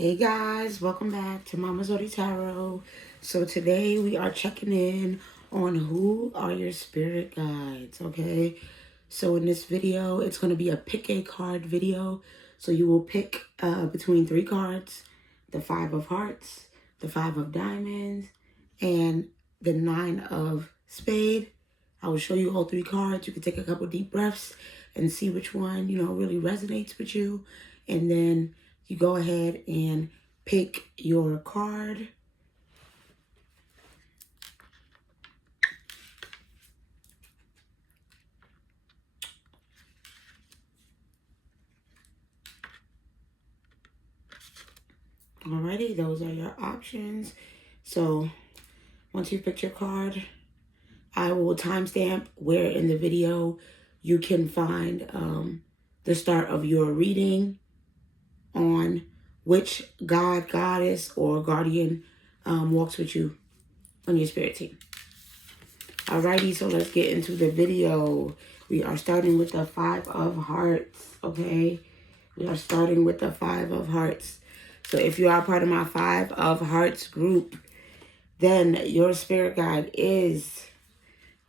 Hey guys, welcome back to Mama Zodi Tarot. So today we are checking in on who are your spirit guides, okay? So in this video, it's going to be a pick a card video. So you will pick between 3 cards, the 5 of hearts, the 5 of diamonds, and the 9 of spade. I will show you all 3 cards. You can take a couple deep breaths and see which one, really resonates with you. And then you go ahead and pick your card. Alrighty, those are your options. So once you've picked your card, I will timestamp where in the video you can find the start of your reading on which god, goddess, or guardian walks with you on your spirit team. Alrighty, so let's get into the video. We are starting with the 5 of hearts, okay? We are starting with the 5 of hearts. So if you are part of my 5 of hearts group, then your spirit guide is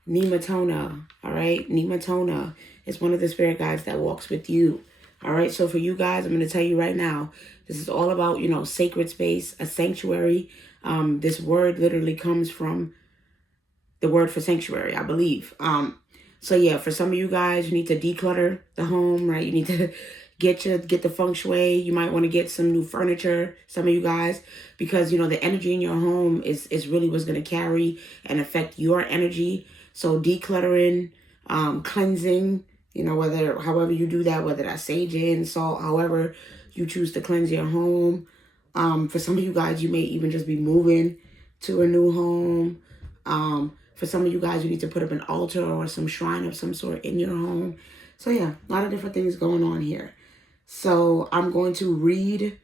Nematona, all right? Nematona is one of the spirit guides that walks with you. All right, so for you guys, I'm going to tell you right now, this is all about, sacred space, a sanctuary. This word literally comes from the word for sanctuary, I believe. So yeah, for some of you guys, you need to declutter the home, right? You need to get the feng shui. You might want to get some new furniture, some of you guys, because, the energy in your home is really what's going to carry and affect your energy. So decluttering, cleansing, however you do that, whether that's sage and salt, however you choose to cleanse your home. For some of you guys, you may even just be moving to a new home. For some of you guys, you need to put up an altar or some shrine of some sort in your home. So yeah, a lot of different things going on here. So I'm going to read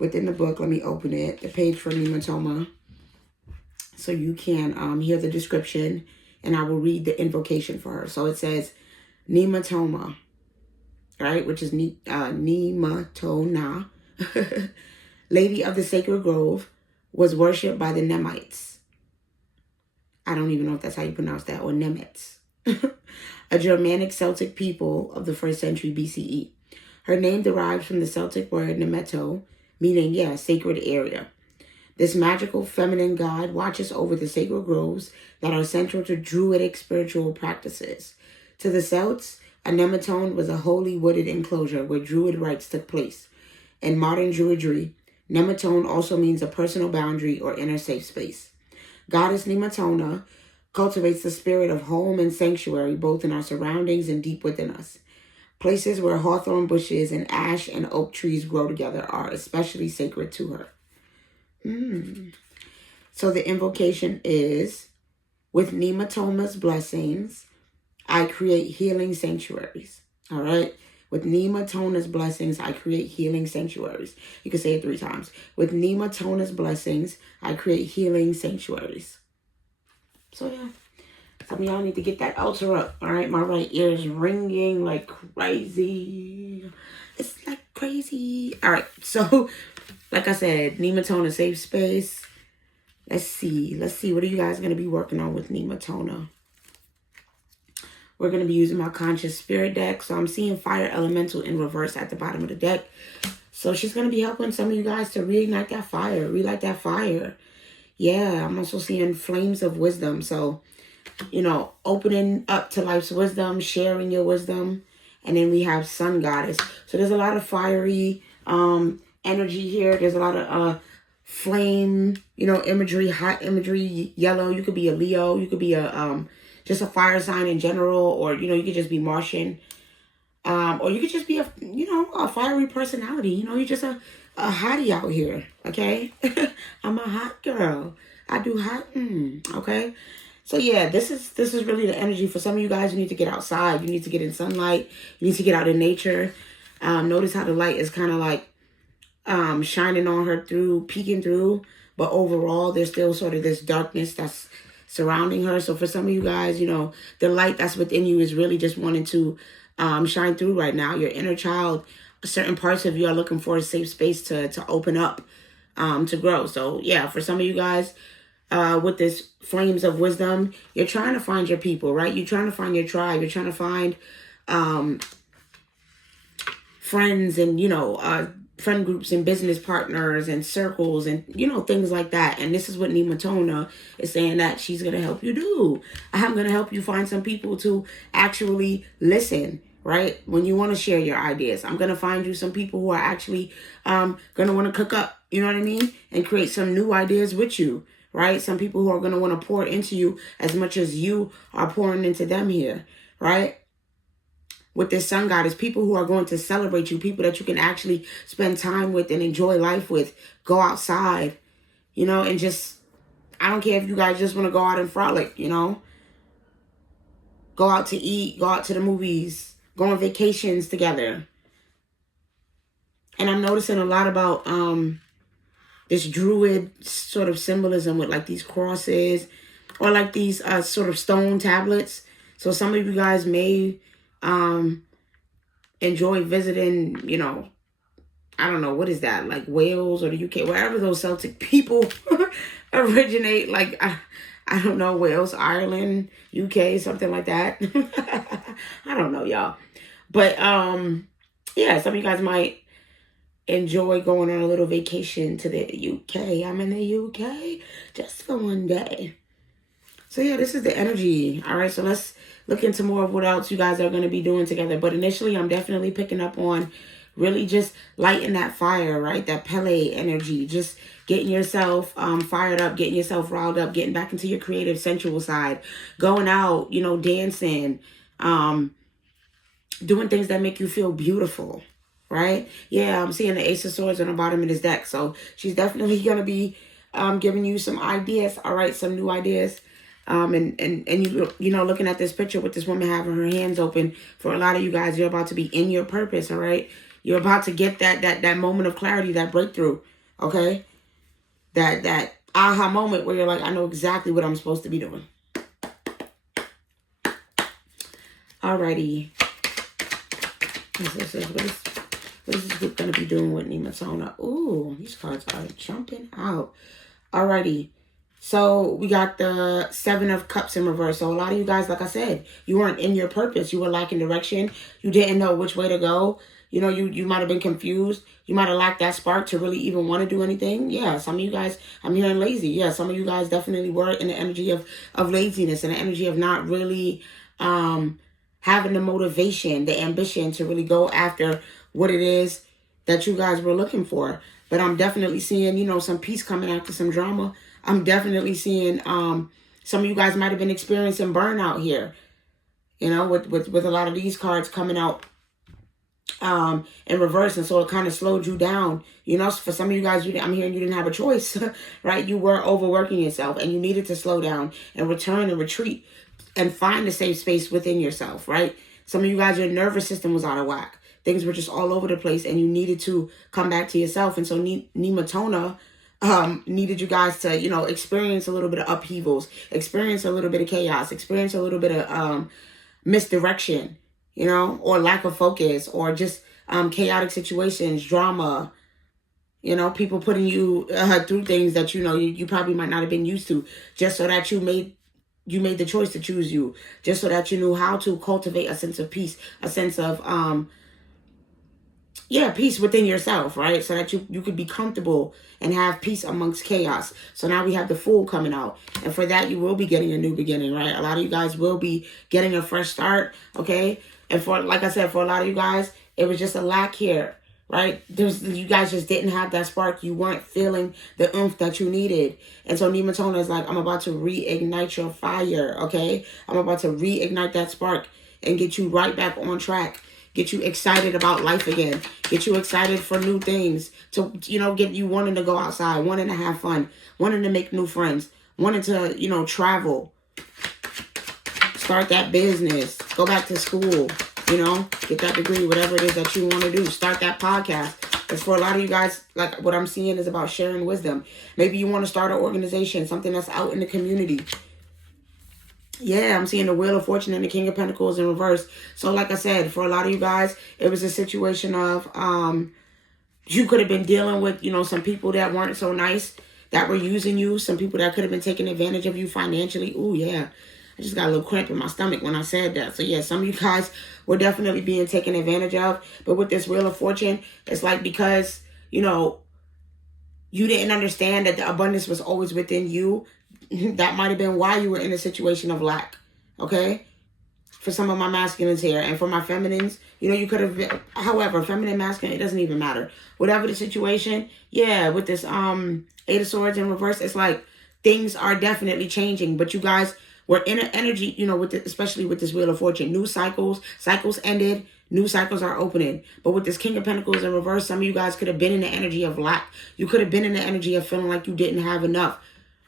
within the book. Let me open it, the page for Nematoma, so you can hear the description, and I will read the invocation for her. So it says, Nematoma, right, which is Nematona, Lady of the Sacred Grove, was worshipped by the Nemites. I don't even know if that's how you pronounce that, or Nemets, a Germanic Celtic people of the 1st century BCE. Her name derives from the Celtic word Nemeto, meaning, sacred area. This magical feminine god watches over the sacred groves that are central to Druidic spiritual practices. To the Celts, a nematone was a holy wooded enclosure where Druid rites took place. In modern Druidry, nematone also means a personal boundary or inner safe space. Goddess Nematona cultivates the spirit of home and sanctuary both in our surroundings and deep within us. Places where hawthorn bushes and ash and oak trees grow together are especially sacred to her. So the invocation is, with Nematoma's blessings, I create healing sanctuaries. All right? With Nematona's blessings, I create healing sanctuaries. You can say it 3 times. With Nematona's blessings, I create healing sanctuaries. So yeah, some of y'all need to get that altar up. All right? My right ear is ringing like crazy. It's like crazy. All right. So, like I said, Nematona safe space. Let's see. What are you guys going to be working on with Nematona? We're going to be using my Conscious Spirit deck. So I'm seeing Fire Elemental in reverse at the bottom of the deck. So she's going to be helping some of you guys to reignite that fire. Relight that fire. Yeah, I'm also seeing Flames of Wisdom. So, opening up to life's wisdom, sharing your wisdom. And then we have Sun Goddess. So there's a lot of fiery energy here. There's a lot of flame, imagery, hot imagery, yellow. You could be a Leo. You could be a just a fire sign in general, or, you could just be Martian. Or you could just be a fiery personality. You're just a hottie out here, okay? I'm a hot girl. I do hot, okay? So yeah, this is really the energy for some of you guys. You need to get outside. You need to get in sunlight. You need to get out in nature. Notice how the light is kind of like shining on her peeking through. But overall, there's still sort of this darkness that's surrounding her. So for some of you guys, the light that's within you is really just wanting to shine through right now. Your inner child certain parts of you are looking for a safe space to open up, to grow. So yeah, for some of you guys, with this flames of wisdom, you're trying to find your people, right? You're trying to find your tribe. You're trying to find friends and, friend groups and business partners and circles and, things like that. And this is what Nematona is saying that she's going to help you do. I'm going to help you find some people to actually listen, right? When you want to share your ideas, I'm going to find you some people who are actually going to want to cook up, you know what I mean? And create some new ideas with you, right? Some people who are going to want to pour into you as much as you are pouring into them here, right? With this sun goddess, people who are going to celebrate you, people that you can actually spend time with and enjoy life with, go outside, and just, I don't care if you guys just want to go out and frolic, go out to eat, go out to the movies, go on vacations together. And I'm noticing a lot about this druid sort of symbolism with like these crosses or like these sort of stone tablets. So some of you guys may enjoy visiting, I don't know, what is that? Like Wales or the UK, wherever those Celtic people originate, like, I don't know, Wales, Ireland, UK, something like that. I don't know, y'all. But, yeah, some of you guys might enjoy going on a little vacation to the UK. I'm in the UK just for one day. So, yeah, this is the energy. All right, so let's look into more of what else you guys are going to be doing together. But initially, I'm definitely picking up on really just lighting that fire, right? That Pele energy. Just getting yourself fired up, getting yourself riled up, getting back into your creative, sensual side. Going out, dancing, doing things that make you feel beautiful, right? Yeah, I'm seeing the Ace of Swords on the bottom of this deck. So she's definitely going to be giving you some ideas, all right? Some new ideas. And you looking at this picture with this woman having her hands open, for a lot of you guys, you're about to be in your purpose, all right? You're about to get that moment of clarity, that breakthrough, okay? That aha moment where you're like, I know exactly what I'm supposed to be doing. Alrighty. What is this group going to be doing with Nematona? Ooh, these cards are jumping out. Alrighty. So we got the Seven of Cups in reverse. So a lot of you guys, like I said, you weren't in your purpose. You were lacking direction. You didn't know which way to go. You might have been confused. You might have lacked that spark to really even want to do anything. Yeah, some of you guys, I'm hearing lazy. Yeah, some of you guys definitely were in the energy of laziness and the energy of not really having the motivation, the ambition to really go after what it is that you guys were looking for. But I'm definitely seeing, some peace coming after some drama. I'm definitely seeing some of you guys might have been experiencing burnout here, with a lot of these cards coming out in reverse. And so it kind of slowed you down. For some of you guys, I'm hearing you didn't have a choice, right? You were overworking yourself and you needed to slow down and return and retreat and find a safe space within yourself, right? Some of you guys, your nervous system was out of whack. Things were just all over the place and you needed to come back to yourself. And so Nematona needed you guys to, experience a little bit of upheavals, experience a little bit of chaos, experience a little bit of misdirection, or lack of focus, or just chaotic situations, drama, people putting you through things that, you probably might not have been used to, just so that you made the choice to choose you, just so that you knew how to cultivate a sense of peace, a sense of peace within yourself, right? So that you could be comfortable and have peace amongst chaos. So now we have the Fool coming out. And for that, you will be getting a new beginning, right? A lot of you guys will be getting a fresh start, okay? And like I said, for a lot of you guys, it was just a lack here, right? You guys just didn't have that spark. You weren't feeling the oomph that you needed. And so Nematona is like, I'm about to reignite your fire, okay? I'm about to reignite that spark and get you right back on track. Get you excited about life again. Get you excited for new things. To, get you wanting to go outside, wanting to have fun, wanting to make new friends, wanting to, travel, start that business, go back to school, get that degree, whatever it is that you want to do. Start that podcast. Because for a lot of you guys, like what I'm seeing is about sharing wisdom. Maybe you want to start an organization, something that's out in the community. Yeah, I'm seeing the Wheel of Fortune and the King of Pentacles in reverse. So like I said, for a lot of you guys, it was a situation of you could have been dealing with, you know, some people that weren't so nice, that were using you, some people that could have been taking advantage of you financially. Ooh, yeah. I just got a little cramp in my stomach when I said that. So yeah, some of you guys were definitely being taken advantage of. But with this Wheel of Fortune, it's like because, you know, you didn't understand that the abundance was always within you. That might have been why you were in a situation of lack. Okay? For some of my masculines here, and for my feminines, you know, you could have been, however, feminine, masculine, it doesn't even matter. Whatever the situation, yeah, with this Eight of Swords in reverse, it's like things are definitely changing, but you guys were in an energy, you know, with the, especially with this Wheel of Fortune, new cycles ended, new cycles are opening. But with this King of Pentacles in reverse, some of you guys could have been in the energy of lack. You could have been in the energy of feeling like you didn't have enough,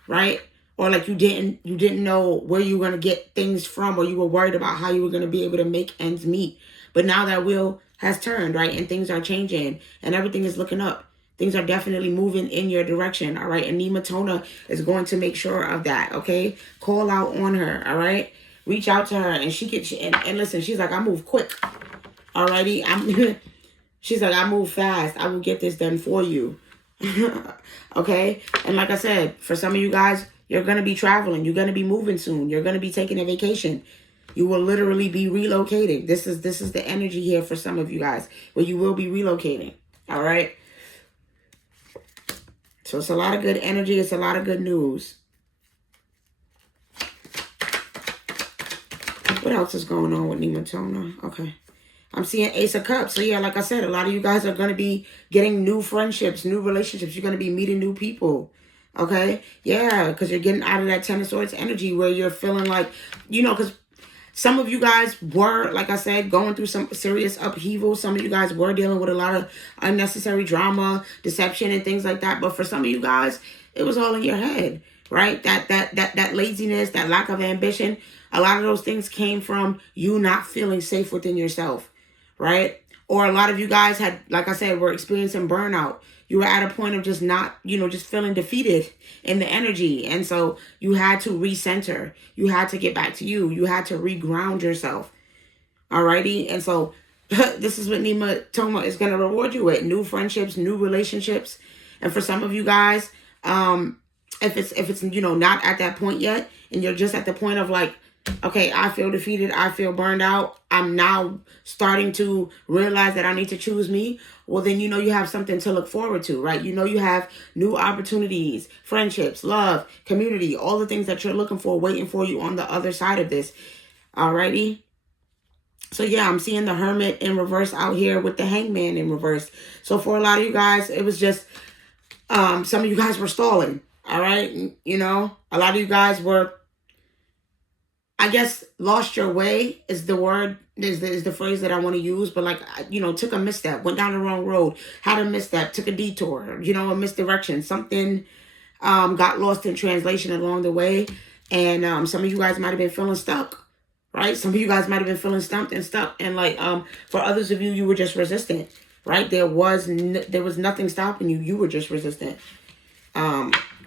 right? Or like you didn't know where you were going to get things from, or you were worried about how you were going to be able to make ends meet. But now that wheel has turned, right? And things are changing and everything is looking up. Things are definitely moving in your direction, all right? And Nematona is going to make sure of that, okay? Call out on her, all right? Reach out to her, and she gets, and listen, she's like, I move quick, alrighty? She's like, I move fast. I will get this done for you, okay? And like I said, for some of you guys, you're going to be traveling. You're going to be moving soon. You're going to be taking a vacation. You will literally be relocating. This is the energy here for some of you guys, where you will be relocating, all right? So it's a lot of good energy. It's a lot of good news. What else is going on with Nematona? Okay. I'm seeing Ace of Cups. So yeah, like I said, a lot of you guys are going to be getting new friendships, new relationships. You're going to be meeting new people. Okay? Yeah, because you're getting out of that Ten of Swords energy where you're feeling like, you know, because some of you guys were, like I said, going through some serious upheaval. Some of you guys were dealing with a lot of unnecessary drama, deception, and things like that. But for some of you guys, it was all in your head, right? That laziness, that lack of ambition, a lot of those things came from you not feeling safe within yourself, right? Or a lot of you guys had, like I said, were experiencing burnout. You were at a point of just not, you know, just feeling defeated in the energy. And so you had to recenter. You had to get back to you. You had to reground yourself. Alrighty? And so this is what Nematoma is going to reward you with. New friendships, new relationships. And for some of you guys, if it's, you know, not at that point yet, and you're just at the point of like, okay, I feel defeated, I feel burned out, I'm now starting to realize that I need to choose me, well, then you know you have something to look forward to, right? You know you have new opportunities, friendships, love, community, all the things that you're looking for, waiting for you on the other side of this. Alrighty? So yeah, I'm seeing the Hermit in reverse out here with the Hangman in reverse. So for a lot of you guys, it was just, some of you guys were stalling, all right? You know, a lot of you guys were, I guess, lost your way is the word, is the phrase that I want to use. But like, you know, took a misstep, went down the wrong road, had a misstep, took a detour, you know, a misdirection. Something got lost in translation along the way. And some of you guys might have been feeling stuck, right? Some of you guys might have been feeling stumped and stuck. And like, for others of you, you were just resistant, right? There was nothing stopping you. You were just resistant.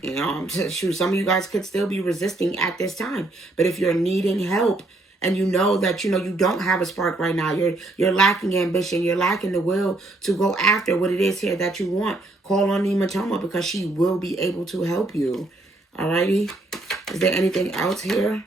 You know, shoot, some of you guys could still be resisting at this time. But if you're needing help and you know that, you know, you don't have a spark right now, you're lacking ambition, you're lacking the will to go after what it is here that you want, call on Nematoma because she will be able to help you. Alrighty? Is there anything else here?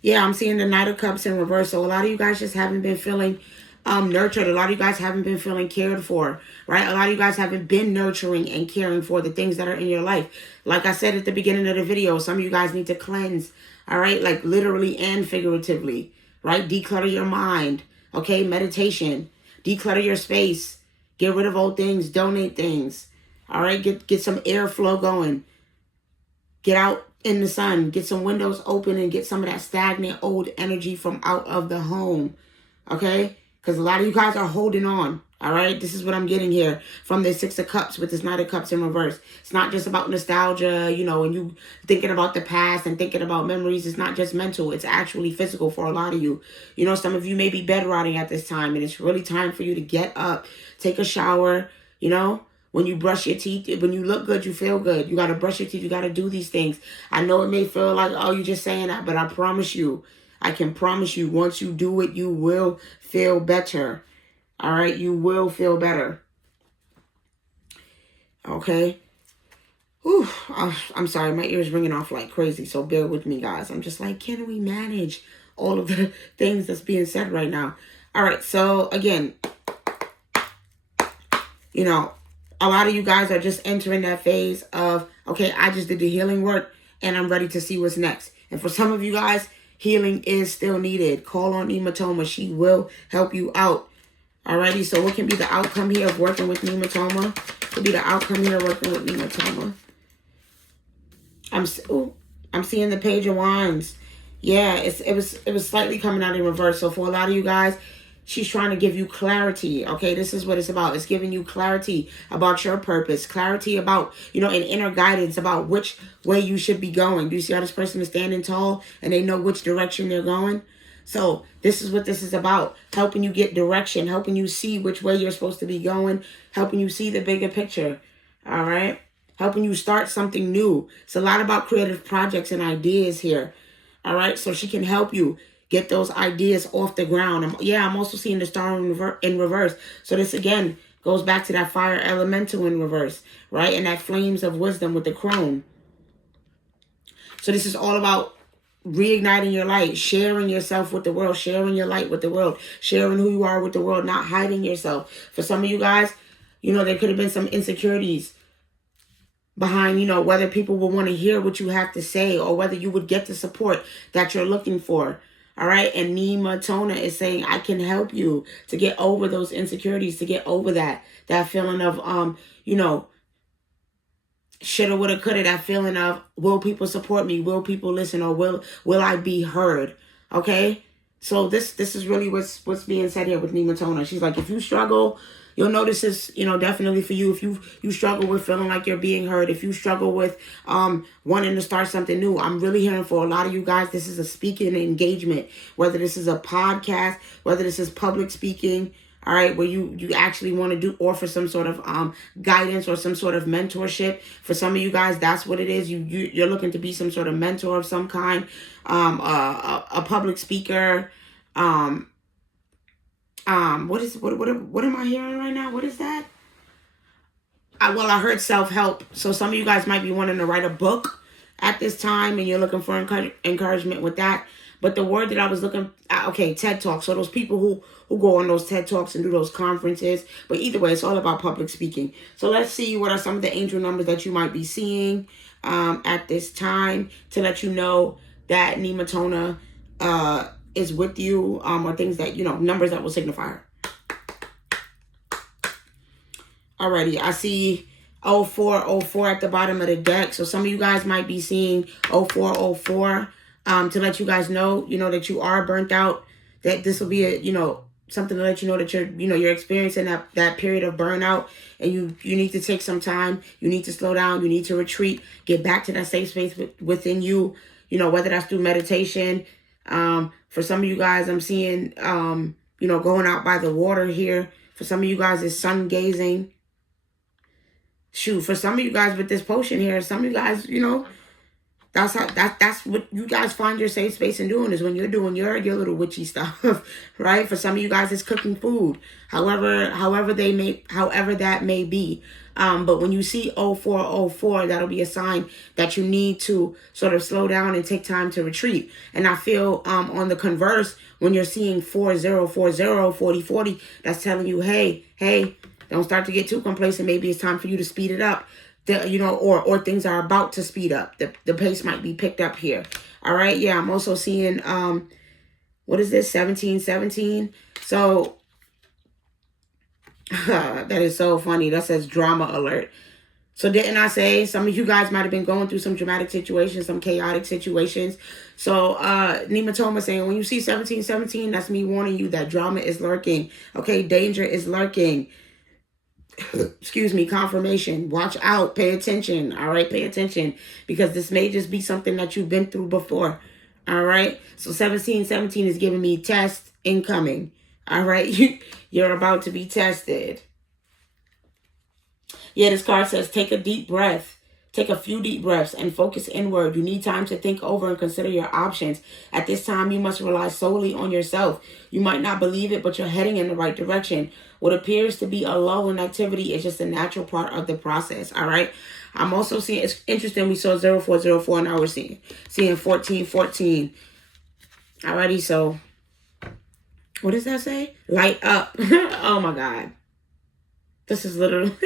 Yeah, I'm seeing the Knight of Cups in reverse. So a lot of you guys just haven't been feeling nurtured. A lot of you guys haven't been feeling cared for, right? A lot of you guys haven't been nurturing and caring for the things that are in your life. Like I said at the beginning of the video, some of you guys need to cleanse, all right? Like literally and figuratively, right? Declutter your mind, okay? Meditation, declutter your space, get rid of old things, donate things, all right? Get some airflow going. Get out in the sun, get some windows open and get some of that stagnant old energy from out of the home, okay? Because a lot of you guys are holding on, all right? This is what I'm getting here from the Six of Cups with this Knight of Cups in reverse. It's not just about nostalgia, you know, and you thinking about the past and thinking about memories. It's not just mental. It's actually physical for a lot of you. You know, some of you may be bedrotting at this time, and it's really time for you to get up, take a shower, you know, When you brush your teeth, when you look good, you feel good. You got to brush your teeth. You got to do these things. I know it may feel like, oh, you're just saying that, but I promise you, I can promise you, once you do it, you will feel better. All right? You will feel better. Okay? Whew, I'm sorry. My ears ringing off like crazy, so bear with me, guys. I'm just like, can we manage all of the things that's being said right now? All right, so again, you know, a lot of you guys are just entering that phase of, okay, I just did the healing work and I'm ready to see what's next. And for some of you guys, healing is still needed. Call on Nematoma. She will help you out. Alrighty, so what can be the outcome here of working with Nematoma? Could be the outcome here of working with Nematoma. I'm seeing the Page of Wands. Yeah, it was slightly coming out in reverse. So for a lot of you guys, she's trying to give you clarity. Okay, this is what it's about. It's giving you clarity about your purpose, clarity about, you know, an inner guidance about which way you should be going. Do you see how this person is standing tall and they know which direction they're going? So this is what this is about. Helping you get direction, helping you see which way you're supposed to be going, helping you see the bigger picture. All right. Helping you start something new. It's a lot about creative projects and ideas here. All right. So she can help you get those ideas off the ground. I'm also seeing the star in reverse. So this, again, goes back to that fire elemental in reverse, right? And that flames of wisdom with the crone. So this is all about reigniting your light, sharing yourself with the world, sharing your light with the world, sharing who you are with the world, not hiding yourself. For some of you guys, you know, there could have been some insecurities behind, you know, whether people will want to hear what you have to say or whether you would get the support that you're looking for. All right. And Nematoma is saying, I can help you to get over those insecurities, to get over that feeling of, you know, shoulda, woulda, coulda, that feeling of, will people support me? Will people listen? Or will I be heard? Okay. So this is really what's being said here with Nematoma. She's like, if you struggle, you'll notice this, you know, definitely for you. If you struggle with feeling like you're being heard, if you struggle with wanting to start something new, I'm really hearing for a lot of you guys, this is a speaking engagement, whether this is a podcast, whether this is public speaking, all right, where you actually want to offer some sort of guidance or some sort of mentorship. For some of you guys, that's what it is. You're looking to be some sort of mentor of some kind, a public speaker. What am I hearing right now? What is that? I heard self-help. So some of you guys might be wanting to write a book at this time, and you're looking for encouragement with that. But the word that I was looking at, okay, TED Talks. So those people who go on those TED Talks and do those conferences. But either way, it's all about public speaking. So let's see what are some of the angel numbers that you might be seeing at this time to let you know that Nematoma is with you, or things that, you know, numbers that will signify her. Alrighty, I see 0404 at the bottom of the deck. So some of you guys might be seeing 0404 to let you guys know, you know, that you are burnt out, that this will be a, you know, something to let you know that you're experiencing that period of burnout, and you need to take some time. You need to slow down. You need to retreat, get back to that safe space within you, you know, whether that's through meditation. For some of you guys, I'm seeing, you know, going out by the water here. For some of you guys, it's sun gazing. Shoot, for some of you guys with this potion here, some of you guys, you know, that's what you guys find your safe space in doing, is when you're doing your little witchy stuff, right? For some of you guys, it's cooking food, however that may be. But when you see 0404, that'll be a sign that you need to sort of slow down and take time to retreat. And I feel on the converse, when you're seeing 4040, 4040, that's telling you, hey, don't start to get too complacent. Maybe it's time for you to speed it up. You know, or things are about to speed up. The pace might be picked up here. All right. Yeah, I'm also seeing what is this? 1717. So that is so funny. That says drama alert. So didn't I say some of you guys might have been going through some dramatic situations, some chaotic situations? So Nematoma saying, when you see 1717, that's me warning you that drama is lurking. Okay, danger is lurking. Excuse me, confirmation. Watch out. Pay attention. All right, pay attention, because this may just be something that you've been through before. All right. So 1717 is giving me test incoming. All right. You're about to be tested. Yeah, this card says take a deep breath. Take a few deep breaths and focus inward. You need time to think over and consider your options. At this time, you must rely solely on yourself. You might not believe it, but you're heading in the right direction. What appears to be a lull in activity is just a natural part of the process, all right? I'm also seeing, it's interesting, we saw 0404, now we're seeing 1414. Alrighty, so what does that say? Light up. Oh my God. This is literally,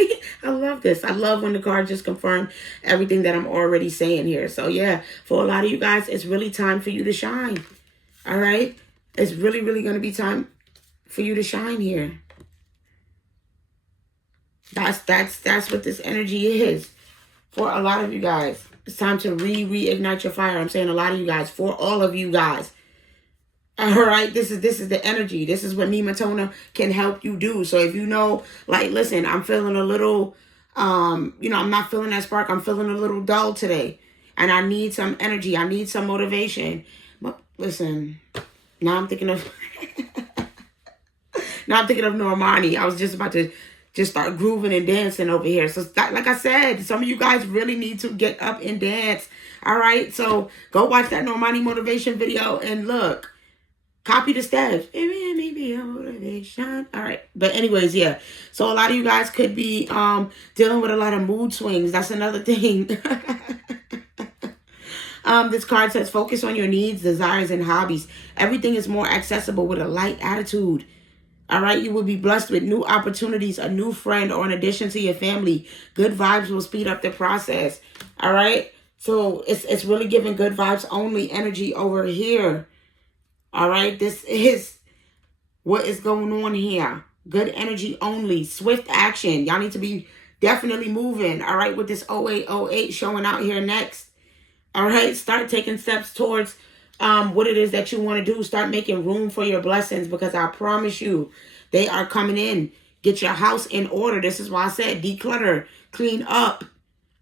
I love this. I love when the card just confirmed everything that I'm already saying here. So yeah, for a lot of you guys, it's really time for you to shine. All right? It's really, really going to be time for you to shine here. That's what this energy is for a lot of you guys. It's time to reignite your fire. I'm saying a lot of you guys, for all of you guys. All right, this is the energy. This is what Nematona can help you do. So if you know, like, listen, I'm feeling a little, I'm not feeling that spark. I'm feeling a little dull today, and I need some energy. I need some motivation. But listen, now I'm thinking of, Normani. I was just about to start grooving and dancing over here. So like I said, some of you guys really need to get up and dance. All right, so go watch that Normani motivation video and look. Copy the steps. Maybe a motivation. All right. But anyways, yeah. So a lot of you guys could be dealing with a lot of mood swings. That's another thing. This card says focus on your needs, desires, and hobbies. Everything is more accessible with a light attitude. All right. You will be blessed with new opportunities, a new friend, or an addition to your family. Good vibes will speed up the process. All right. So it's really giving good vibes only energy over here. All right, this is what is going on here. Good energy only. Swift action. Y'all need to be definitely moving. All right, with this 0808 showing out here next. All right, start taking steps towards what it is that you want to do. Start making room for your blessings, because I promise you, they are coming in. Get your house in order. This is why I said declutter, clean up.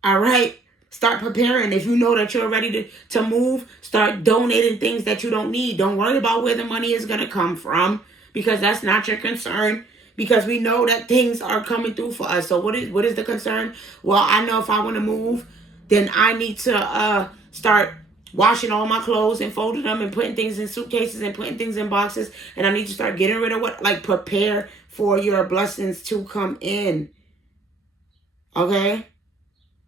All right. Start preparing. If you know that you're ready to move, start donating things that you don't need. Don't worry about where the money is going to come from, because that's not your concern, because we know that things are coming through for us. So what is the concern? Well, I know if I want to move, then I need to start washing all my clothes and folding them and putting things in suitcases and putting things in boxes. And I need to start getting rid of prepare for your blessings to come in. Okay?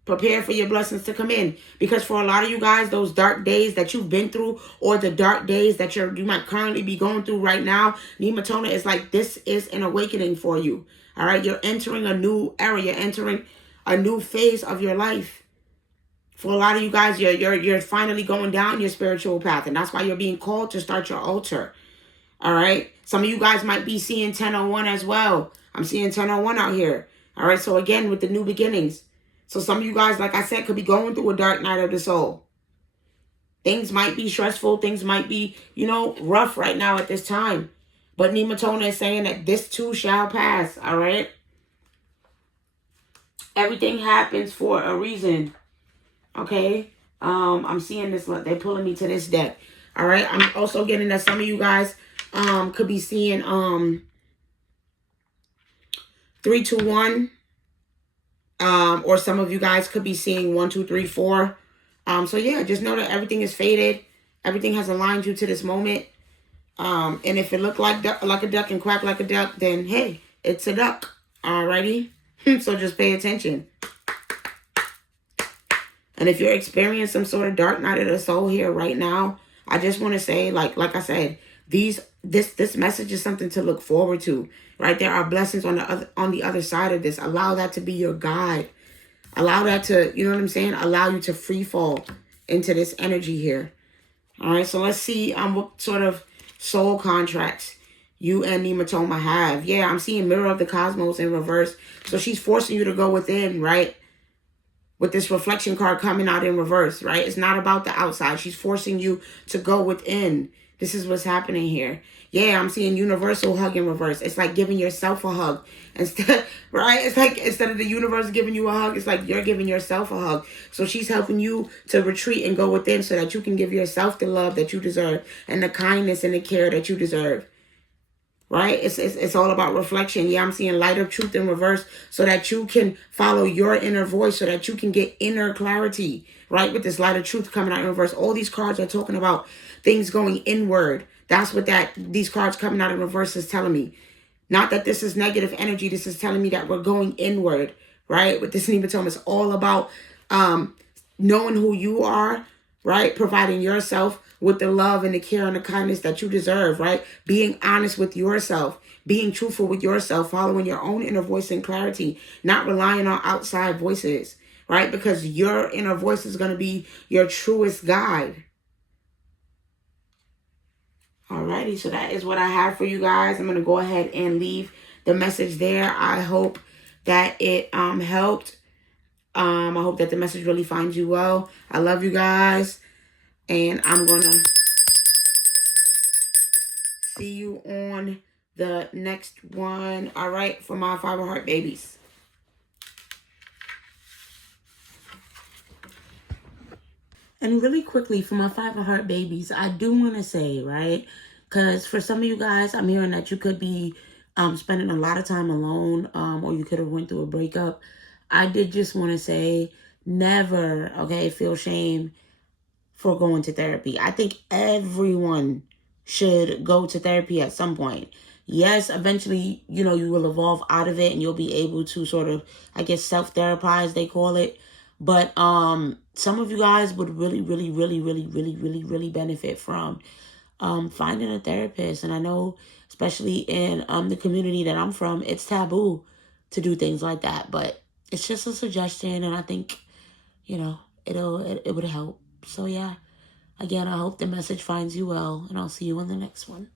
Prepare for your blessings to come in. Because for a lot of you guys, those dark days that you've been through, or the dark days that you might currently be going through right now, Nematona is like, this is an awakening for you. All right? You're entering a new era. You're entering a new phase of your life. For a lot of you guys, you're finally going down your spiritual path. And that's why you're being called to start your altar. All right? Some of you guys might be seeing 1001 as well. I'm seeing 1001 out here. All right? So again, with the new beginnings. So some of you guys, like I said, could be going through a dark night of the soul. Things might be stressful. Things might be, rough right now at this time. But Nematona is saying that this too shall pass. All right? Everything happens for a reason. Okay? I'm seeing this. They're pulling me to this deck. All right? I'm also getting that some of you guys could be seeing 321. Or some of you guys could be seeing 1, 2, 3, 4. So yeah, just know that everything is faded. Everything has aligned you to this moment. And if it looked like a duck and quack like a duck, then hey, it's a duck. Alrighty. So just pay attention. And if you're experiencing some sort of dark night of the soul here right now, I just want to say, like I said, this message is something to look forward to. Right? There are blessings on the other side of this. Allow that to be your guide. Allow that to, you know what I'm saying? Allow you to free fall into this energy here. All right, so let's see what sort of soul contracts you and Nematoma have. Yeah, I'm seeing Mirror of the Cosmos in reverse. So she's forcing you to go within, right? With this reflection card coming out in reverse, right? It's not about the outside. She's forcing you to go within. This is what's happening here. Yeah, I'm seeing universal hug in reverse. It's like giving yourself a hug. Instead, right? It's like instead of the universe giving you a hug, it's like you're giving yourself a hug. So she's helping you to retreat and go within so that you can give yourself the love that you deserve and the kindness and the care that you deserve. right? It's all about reflection. Yeah, I'm seeing light of truth in reverse so that you can follow your inner voice, so that you can get inner clarity, right? With this light of truth coming out in reverse. All these cards are talking about things going inward. That's what these cards coming out in reverse is telling me. Not that this is negative energy. This is telling me that we're going inward, right? With this Nematome, it's all about knowing who you are, right? Providing yourself with the love and the care and the kindness that you deserve, right? Being honest with yourself, being truthful with yourself, following your own inner voice and clarity, not relying on outside voices, right? Because your inner voice is going to be your truest guide. Alrighty, so that is what I have for you guys. I'm going to go ahead and leave the message there. I hope that it helped. I hope that the message really finds you well. I love you guys. And I'm going to see you on the next one. All right, for my 5 of Heart babies. And really quickly, for my 5 of Heart babies, I do want to say, right, because for some of you guys, I'm hearing that you could be spending a lot of time alone, or you could have went through a breakup. I did just want to say, never, okay, feel shame for going to therapy. I think everyone should go to therapy at some point. Yes, eventually, you know, you will evolve out of it and you'll be able to sort of, I guess, self-therapize, they call it. But some of you guys would really, really, really, really, really, really, really benefit from finding a therapist. And I know, especially in the community that I'm from, it's taboo to do things like that. But it's just a suggestion, and I think, you know, it would help. So yeah, again, I hope the message finds you well, and I'll see you in the next one.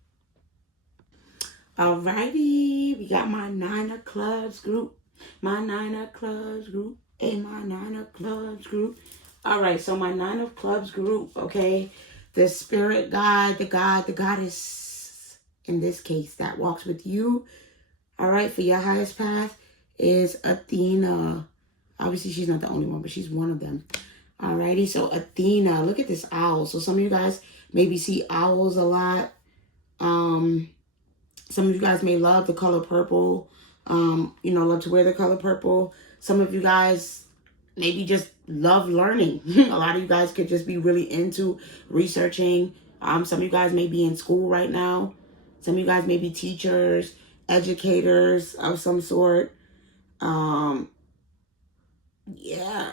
Alrighty, we got my 9 of Clubs group, my 9 of Clubs group, and my 9 of Clubs group. All right, so my 9 of Clubs group, okay, the spirit guide, the goddess, in this case, that walks with you, all right, for your highest path is Athena. Obviously, she's not the only one, but she's one of them. Alrighty, so Athena, look at this owl. So some of you guys maybe see owls a lot. Some of you guys may love the color purple. You know, love to wear the color purple. Some of you guys maybe just love learning. A lot of you guys could just be really into researching. Some of you guys may be in school right now. Some of you guys may be teachers, educators of some sort. Yeah.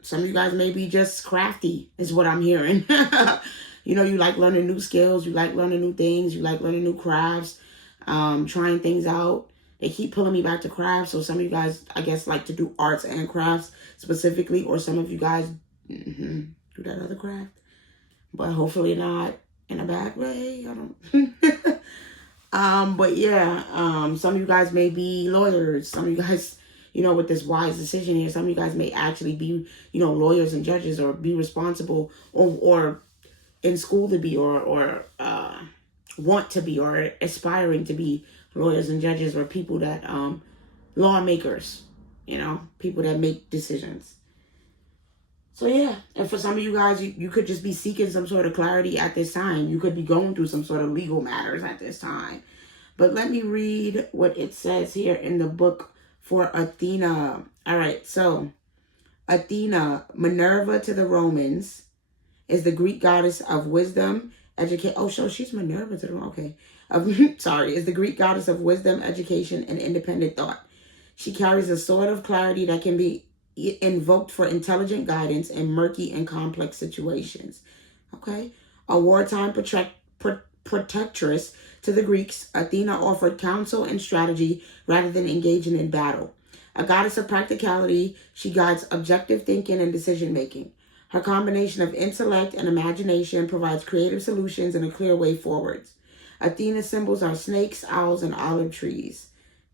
Some of you guys may be just crafty, is what I'm hearing. You know, you like learning new skills. You like learning new things. You like learning new crafts, trying things out. They keep pulling me back to crafts. So some of you guys, I guess, like to do arts and crafts specifically. Or some of you guys do that other craft. But hopefully not in a bad way. I don't. But yeah, some of you guys may be lawyers. Some of you guys, you know, with this wise decision here, some of you guys may actually be, you know, lawyers and judges, or be responsible, or in school to be, or want to be, or aspiring to be lawyers and judges, or people that, lawmakers, you know, people that make decisions. So yeah, and for some of you guys, you could just be seeking some sort of clarity at this time. You could be going through some sort of legal matters at this time. But let me read what it says here in the book for Athena. All right, so Athena, Minerva to the Romans, is the Greek goddess of wisdom, education. Oh, so she's Minerva to the okay. Is the Greek goddess of wisdom, education, and independent thought. She carries a sword of clarity that can be invoked for intelligent guidance in murky and complex situations. Okay, a wartime protectress to the Greeks, Athena offered counsel and strategy rather than engaging in battle. A goddess of practicality, she guides objective thinking and decision making. Her combination of intellect and imagination provides creative solutions and a clear way forwards. Athena's symbols are snakes, owls, and olive trees.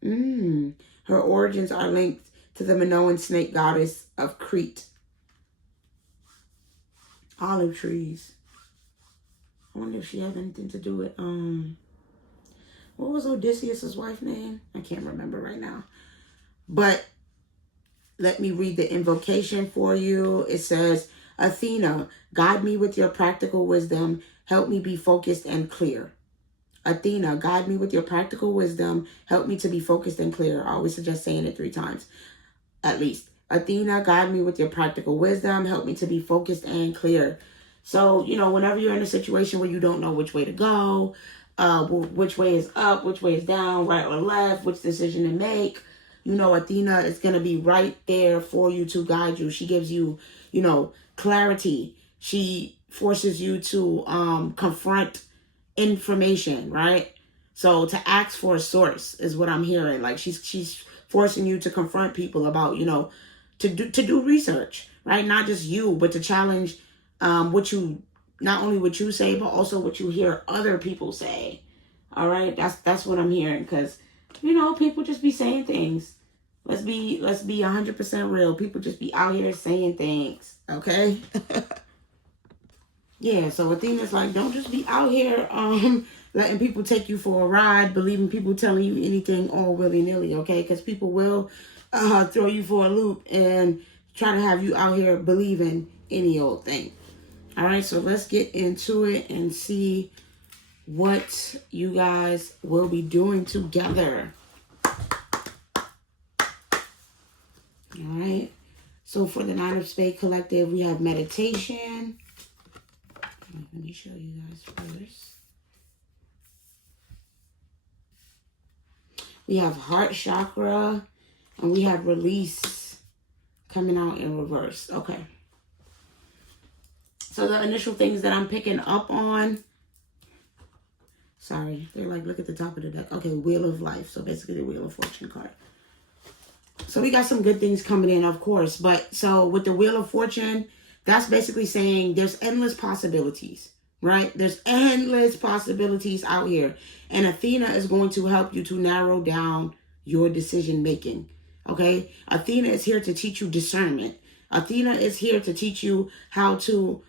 Her origins are linked to the Minoan snake goddess of Crete. Olive trees. I wonder if she had anything to do with, what was Odysseus' wife's name? I can't remember right now. But let me read the invocation for you. It says, Athena, guide me with your practical wisdom. Help me be focused and clear. Athena, guide me with your practical wisdom. Help me to be focused and clear. I always suggest saying it 3 times, at least. Athena, guide me with your practical wisdom. Help me to be focused and clear. So, you know, whenever you're in a situation where you don't know which way to go, which way is up, which way is down, right or left, which decision to make, you know, Athena is going to be right there for you to guide you. She gives you, you know, clarity. She forces you to confront information, right? So to ask for a source is what I'm hearing. Like she's forcing you to confront people about, you know, to do research, right? Not just you, but to challenge what you, not only what you say, but also what you hear other people say. All right, that's what I'm hearing, because, you know, people just be saying things. Let's be 100% real. People just be out here saying things, okay? Yeah, so Athena's like, don't just be out here letting people take you for a ride, believing people telling you anything all willy-nilly, okay? Because people will throw you for a loop and try to have you out here believing any old thing. All right, so let's get into it and see what you guys will be doing together. All right, so for the 9 of Spades Collective, we have meditation. Let me show you guys first. We have heart chakra, and we have release coming out in reverse. Okay. So the initial things that I'm picking up on, sorry, they're like, look at the top of the deck. Okay, Wheel of Life. So basically the Wheel of Fortune card. So we got some good things coming in, of course. But so with the Wheel of Fortune, that's basically saying there's endless possibilities, right? There's endless possibilities out here. And Athena is going to help you to narrow down your decision making, okay? Athena is here to teach you discernment. Athena is here to teach you how to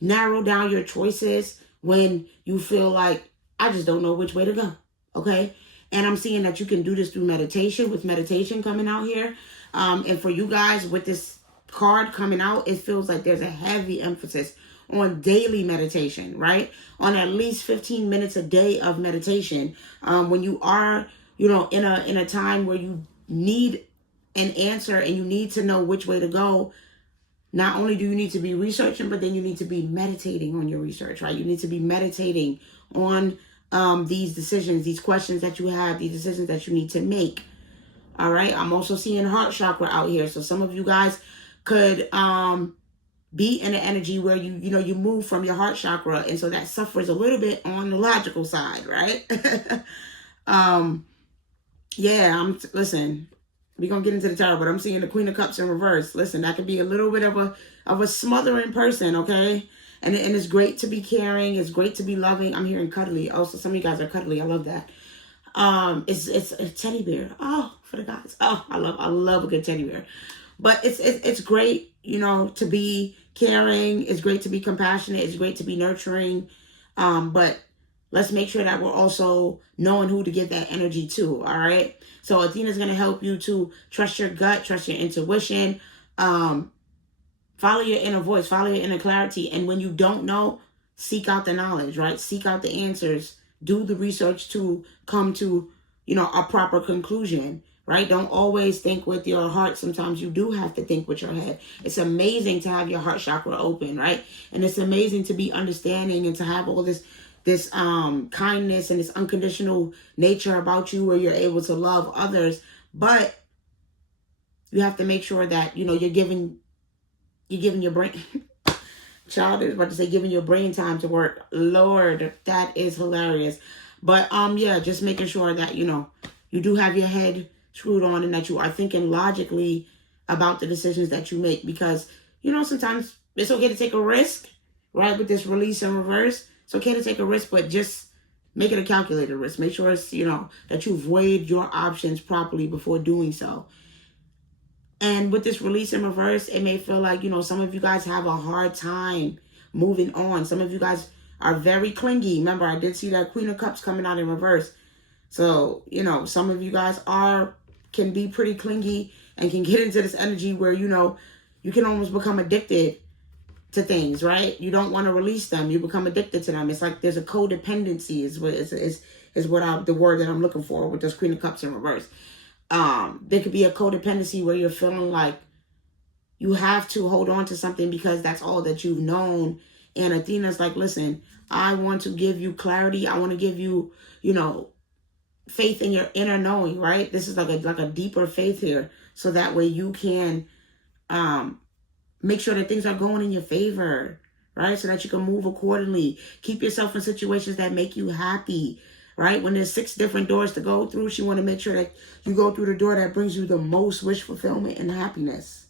narrow down your choices when you feel like, I just don't know which way to go, okay? And I'm seeing that you can do this through meditation, with meditation coming out here. And for you guys, with this card coming out, it feels like there's a heavy emphasis on daily meditation, right? On at least 15 minutes a day of meditation. When you are, you know, in a time where you need an answer and you need to know which way to go, not only do you need to be researching, but then you need to be meditating on your research, right? You need to be meditating on these decisions, these questions that you have, these decisions that you need to make. All right. I'm also seeing heart chakra out here. So some of you guys could be in an energy where you move from your heart chakra, and so that suffers a little bit on the logical side, right? Listen, we're gonna get into the tarot, but I'm seeing the Queen of Cups in reverse. Listen, that could be a little bit of a smothering person, okay? And it's great to be caring, it's great to be loving. I'm hearing cuddly. Also, some of you guys are cuddly. I love that. It's a teddy bear. Oh, for the guys. Oh, I love a good teddy bear. But it's great, you know, to be caring. It's great to be compassionate. It's great to be nurturing. But let's make sure that we're also knowing who to give that energy to, all right? So Athena's going to help you to trust your gut, trust your intuition, follow your inner voice, follow your inner clarity. And when you don't know, seek out the knowledge, right? Seek out the answers. Do the research to come to, you know, a proper conclusion, right? Don't always think with your heart. Sometimes you do have to think with your head. It's amazing to have your heart chakra open, right? And it's amazing to be understanding and to have all this kindness and this unconditional nature about you, where you're able to love others. But you have to make sure that, you know, you're giving your brain child is about to say giving your brain time to work. Lord, that is hilarious. But yeah, just making sure that, you know, you do have your head screwed on and that you are thinking logically about the decisions that you make, because, you know, sometimes it's okay to take a risk, right? With this release in reverse, it's okay to take a risk, but just make it a calculated risk. Make sure it's, you know, that you've weighed your options properly before doing so. And with this release in reverse, it may feel like, you know, some of you guys have a hard time moving on. Some of you guys are very clingy. Remember, I did see that Queen of Cups coming out in reverse. So, you know, some of you guys can be pretty clingy and can get into this energy where, you know, you can almost become addicted to things, right? You don't want to release them. You become addicted to them. It's like there's a codependency is what the word that I'm looking for with this Queen of Cups in reverse. There could be a codependency where you're feeling like you have to hold on to something because that's all that you've known. And Athena's like, listen, I want to give you clarity. I want to give you, faith in your inner knowing, right? This is like a deeper faith here. So that way you can make sure that things are going in your favor, right? So that you can move accordingly. Keep yourself in situations that make you happy, right? When there's 6 different doors to go through, she want to make sure that you go through the door that brings you the most wish fulfillment and happiness.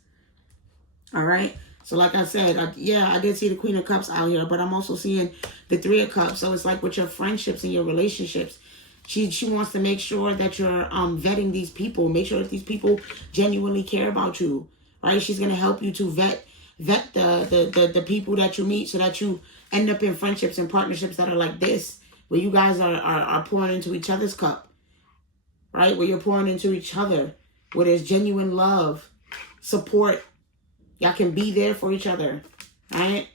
All right. So like I said, I did see the Queen of Cups out here, but I'm also seeing the 3 of Cups. So it's like with your friendships and your relationships, she wants to make sure that you're vetting these people. Make sure that these people genuinely care about you, right? She's going to help you to vet the people that you meet so that you end up in friendships and partnerships that are like this, where you guys are pouring into each other's cup, right? Where you're pouring into each other, where there's genuine love, support. Y'all can be there for each other, right?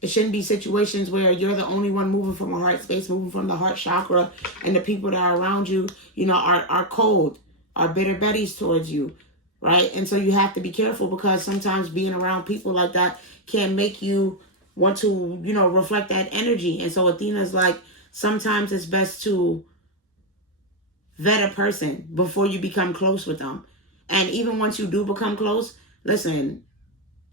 It shouldn't be situations where you're the only one moving from a heart space, moving from the heart chakra, and the people that are around you, are cold, are bitter betties towards you, right? And so you have to be careful because sometimes being around people like that can make you want to, reflect that energy. And so Athena's like, sometimes it's best to vet a person before you become close with them. And even once you do become close, listen,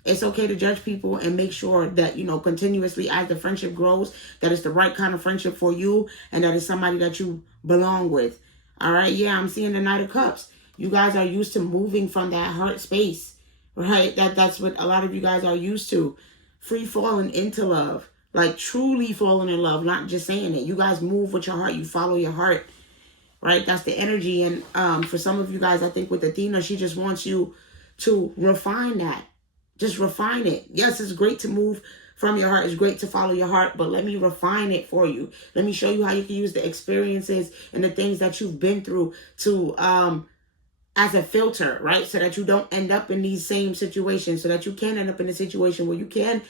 it's okay to judge people and make sure that, continuously as the friendship grows, that it's the right kind of friendship for you and that it's somebody that you belong with. All right. Yeah, I'm seeing the Knight of Cups. You guys are used to moving from that heart space, right? That's what a lot of you guys are used to. Free falling into love, like truly falling in love, not just saying it. You guys move with your heart. You follow your heart, right? That's the energy. And for some of you guys, I think with Athena, she just wants you to refine that. Just refine it. Yes, it's great to move from your heart. It's great to follow your heart, but let me refine it for you. Let me show you how you can use the experiences and the things that you've been through to as a filter, right? So that you don't end up in these same situations, so that you can end up in a situation where you can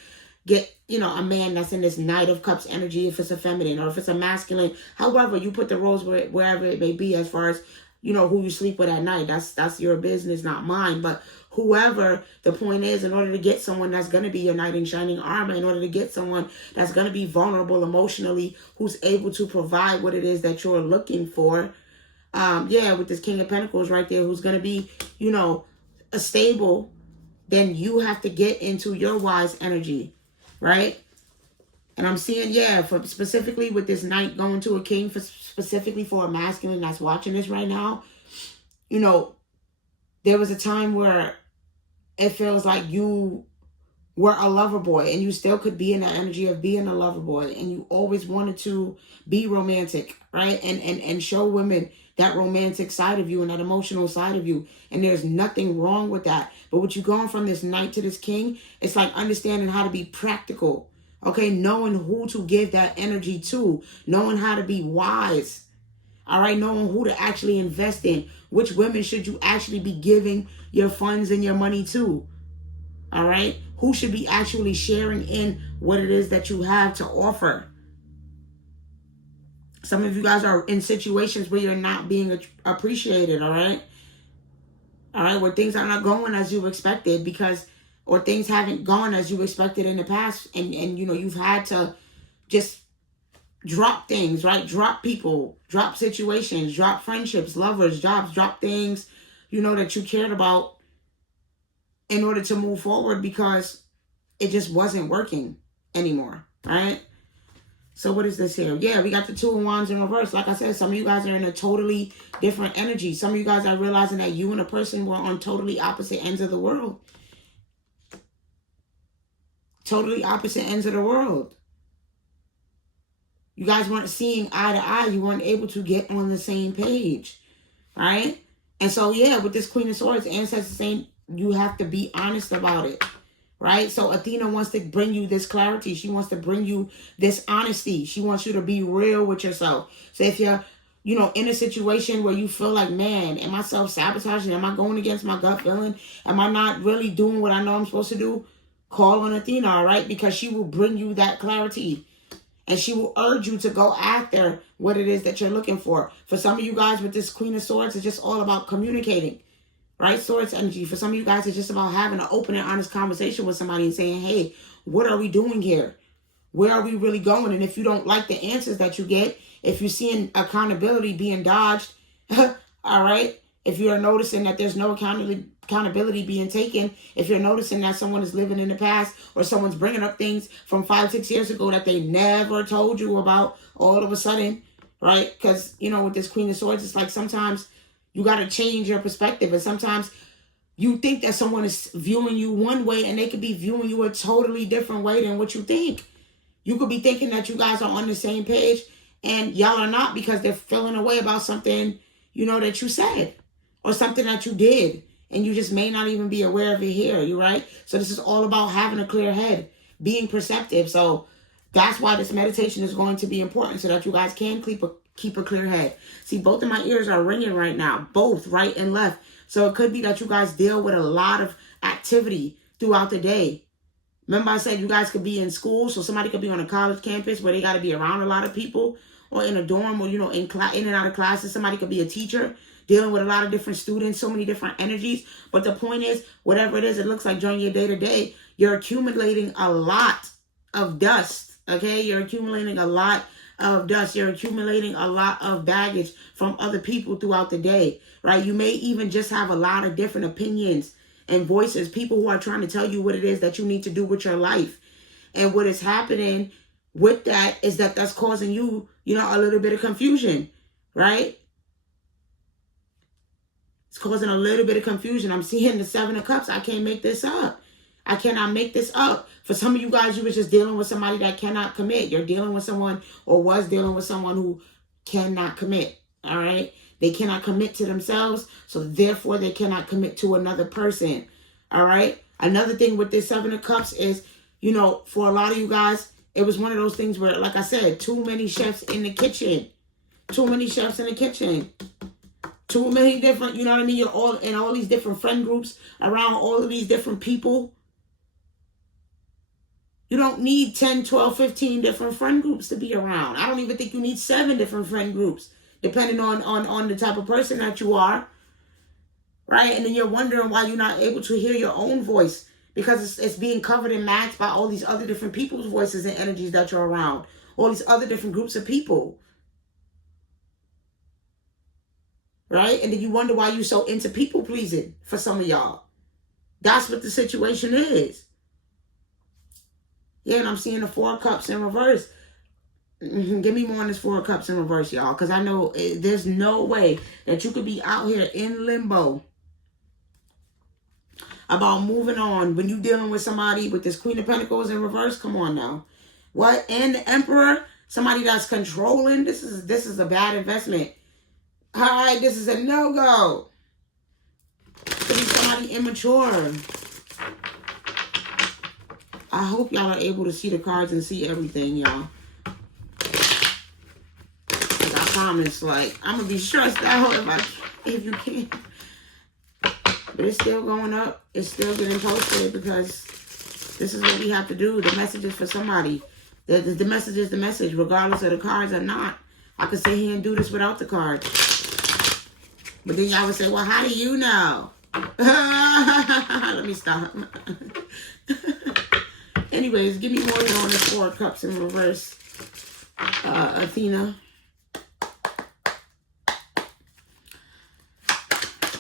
get, a man that's in this Knight of Cups energy, if it's a feminine or if it's a masculine. However, you put the roles wherever it may be as far as, who you sleep with at night. That's your business, not mine. But whoever, the point is, in order to get someone that's going to be your knight in shining armor, in order to get someone that's going to be vulnerable emotionally, who's able to provide what it is that you're looking for. With this King of Pentacles right there, who's going to be, a stable, then you have to get into your wise energy, right? And I'm seeing, for specifically with this knight going to a king, specifically for a masculine that's watching this right now, there was a time where it feels like you were a lover boy and you still could be in the energy of being a lover boy and you always wanted to be romantic, right? And show women that romantic side of you and that emotional side of you. And there's nothing wrong with that. But what you're going from this knight to this king, it's like understanding how to be practical. Okay, knowing who to give that energy to, knowing how to be wise, all right, knowing who to actually invest in, which women should you actually be giving your funds and your money to, all right, who should be actually sharing in what it is that you have to offer. Some of you guys are in situations where you're not being appreciated, all right, where things are not going as you expected or things haven't gone as you expected in the past. And you've had to just drop things, right? Drop people, drop situations, drop friendships, lovers, jobs, drop things, that you cared about in order to move forward because it just wasn't working anymore, right? So what is this here? Yeah, we got the 2 of Wands in reverse. Like I said, some of you guys are in a totally different energy. Some of you guys are realizing that you and a person were on totally opposite ends of the world. Totally opposite ends of the world. You guys weren't seeing eye to eye. You weren't able to get on the same page, right? And so, with this Queen of Swords, Ancestral saying you have to be honest about it, right? So Athena wants to bring you this clarity. She wants to bring you this honesty. She wants you to be real with yourself. So if you're, in a situation where you feel like, man, am I self-sabotaging? Am I going against my gut feeling? Am I not really doing what I know I'm supposed to do? Call on Athena, all right? Because she will bring you that clarity. And she will urge you to go after what it is that you're looking for. For some of you guys with this Queen of Swords, it's just all about communicating, right? Swords energy. For some of you guys, it's just about having an open and honest conversation with somebody and saying, hey, what are we doing here? Where are we really going? And if you don't like the answers that you get, if you're seeing accountability being dodged, all right? If you are noticing that there's no accountability being taken, if you're noticing that someone is living in the past or someone's bringing up things from 5-6 years ago that they never told you about all of a sudden, right? Because, you know, with this Queen of Swords, it's like sometimes you got to change your perspective. And sometimes you think that someone is viewing you one way and they could be viewing you a totally different way than what you think. You could be thinking that you guys are on the same page and y'all are not, because they're feeling a way about something, you know, that you said or something that you did. And you just may not even be aware of it here, you right? So this is all about having a clear head, being perceptive. So that's why this meditation is going to be important, so that you guys can keep a clear head. See, both of my ears are ringing right now, both right and left. So it could be that you guys deal with a lot of activity throughout the day. Remember I said you guys could be in school, so somebody could be on a college campus where they got to be around a lot of people, or in a dorm, or, you know, in and out of classes. Somebody could be a teacher dealing with a lot of different students, so many different energies. But the point is, whatever it is, it looks like during your day-to-day, you're accumulating a lot of dust, okay? You're accumulating a lot of dust. You're accumulating a lot of baggage from other people throughout the day, right? You may even just have a lot of different opinions and voices, people who are trying to tell you what it is that you need to do with your life. And what is happening with that is that that's causing you, you know, a little bit of confusion, right? It's causing a little bit of confusion. I'm seeing the 7 of Cups. I can't make this up. I cannot make this up. For some of you guys, you were just dealing with somebody that cannot commit. You're dealing with someone, or was dealing with someone who cannot commit, all right? They cannot commit to themselves, so therefore they cannot commit to another person, all right? Another thing with this 7 of Cups is, you know, for a lot of you guys, it was one of those things where, like I said, too many chefs in the kitchen. Too many chefs in the kitchen. Too many different, you know what I mean? You're all in all these different friend groups around all of these different people. You don't need 10, 12, 15 different friend groups to be around. I don't even think you need 7 different friend groups, depending on the type of person that you are, right? And then you're wondering why you're not able to hear your own voice, because it's being covered and matched by all these other different people's voices and energies that you're around, all these other different groups of people. Right? And then you wonder why you're so into people pleasing for some of y'all. That's what the situation is. Yeah, and I'm seeing the 4 of Cups in reverse. Give me more on this 4 of Cups in reverse, y'all. Because I know there's no way that you could be out here in limbo about moving on when you're dealing with somebody with this Queen of Pentacles in reverse. Come on now. What? And the Emperor? Somebody that's controlling? This is a bad investment. All right, this is a no-go. Could be somebody immature. I hope y'all are able to see the cards and see everything, y'all. Like I promise, like, I'm going to be stressed out if you can't. But it's still going up. It's still getting posted, because this is what we have to do. The message is for somebody. The message is the message, regardless of the cards or not. I could sit here and do this without the cards. But then y'all would say, well, how do you know? Let me stop. Anyways, give me more on this 4 of Cups in reverse. Athena.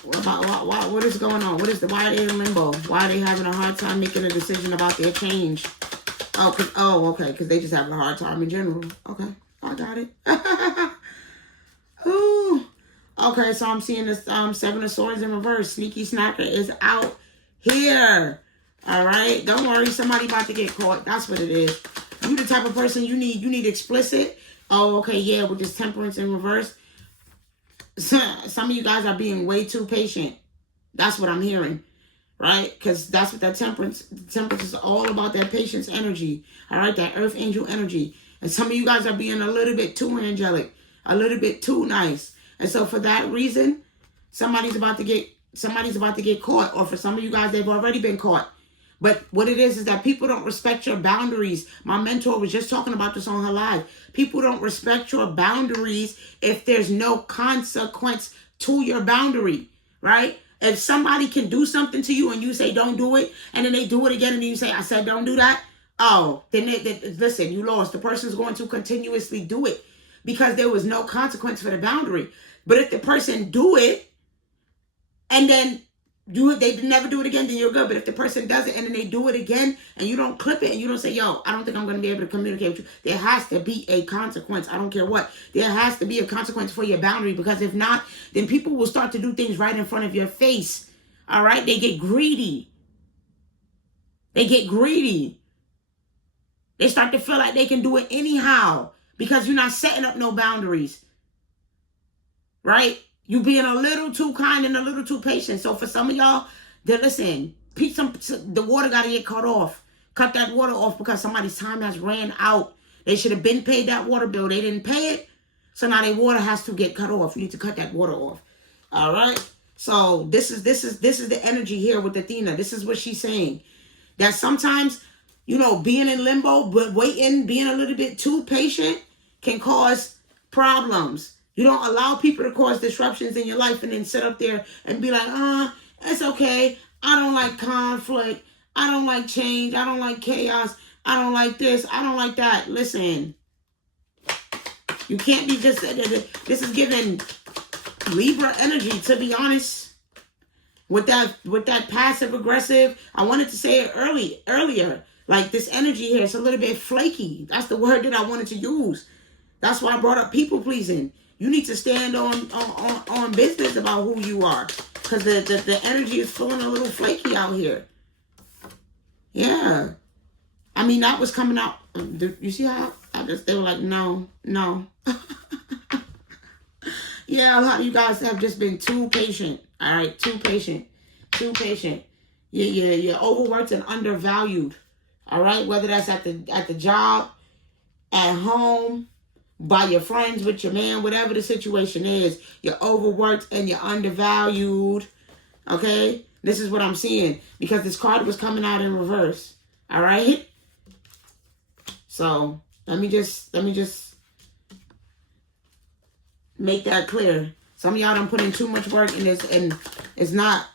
What is going on? Why are they in limbo? Why are they having a hard time making a decision about their change? Okay, because they just have a hard time in general. Okay, I got it. Ooh. Okay, so I'm seeing this 7 of Swords in reverse. Sneaky Snacker is out here. All right, don't worry, somebody about to get caught. That's what it is. You the type of person you need explicit. Oh, okay, yeah, with this Temperance in reverse. Some of you guys are being way too patient. That's what I'm hearing, right? Because that's what that Temperance is all about, that patience energy. All right, that Earth Angel energy. And some of you guys are being a little bit too angelic, a little bit too nice. And so for that reason, somebody's about to get caught. Or for some of you guys, they've already been caught. But what it is that people don't respect your boundaries. My mentor was just talking about this on her live. People don't respect your boundaries if there's no consequence to your boundary, right? If somebody can do something to you and you say don't do it, and then they do it again and you say I said don't do that, oh, then listen, you lost. The person's going to continuously do it because there was no consequence for the boundary. But if the person do it and then do it, they never do it again, then you're good. But if the person does it and then they do it again and you don't clip it and you don't say, yo, I don't think I'm going to be able to communicate with you, there has to be a consequence. I don't care what. There has to be a consequence for your boundary, because if not, then people will start to do things right in front of your face. All right? They get greedy. They get greedy. They start to feel like they can do it anyhow because you're not setting up no boundaries. Right? You being a little too kind and a little too patient. So for some of y'all, then listen, the water got to get cut off. Cut that water off because somebody's time has ran out. They should have been paid that water bill. They didn't pay it. So now their water has to get cut off. You need to cut that water off. All right? So this is the energy here with Athena. This is what she's saying. That sometimes, being in limbo, but waiting, being a little bit too patient can cause problems. You don't allow people to cause disruptions in your life and then sit up there and be like, it's okay. I don't like conflict. I don't like change. I don't like chaos. I don't like this. I don't like that. Listen, you can't be just, this is giving Libra energy, to be honest. With that passive aggressive, I wanted to say it earlier. Like this energy here, it's a little bit flaky. That's the word that I wanted to use. That's why I brought up people pleasing. You need to stand on business about who you are, because the energy is feeling a little flaky out here. Yeah. I mean, that was coming out. You see how they were like, no. Yeah, a lot of you guys have just been too patient. All right, too patient. You're overworked and undervalued. All right, whether that's at the job, at home, by your friends, with your man, whatever the situation is, you're overworked and you're undervalued. Okay? This is what I'm seeing, because this card was coming out in reverse. All right? So, let me just make that clear. Some of y'all done put in too much work in this, and it's not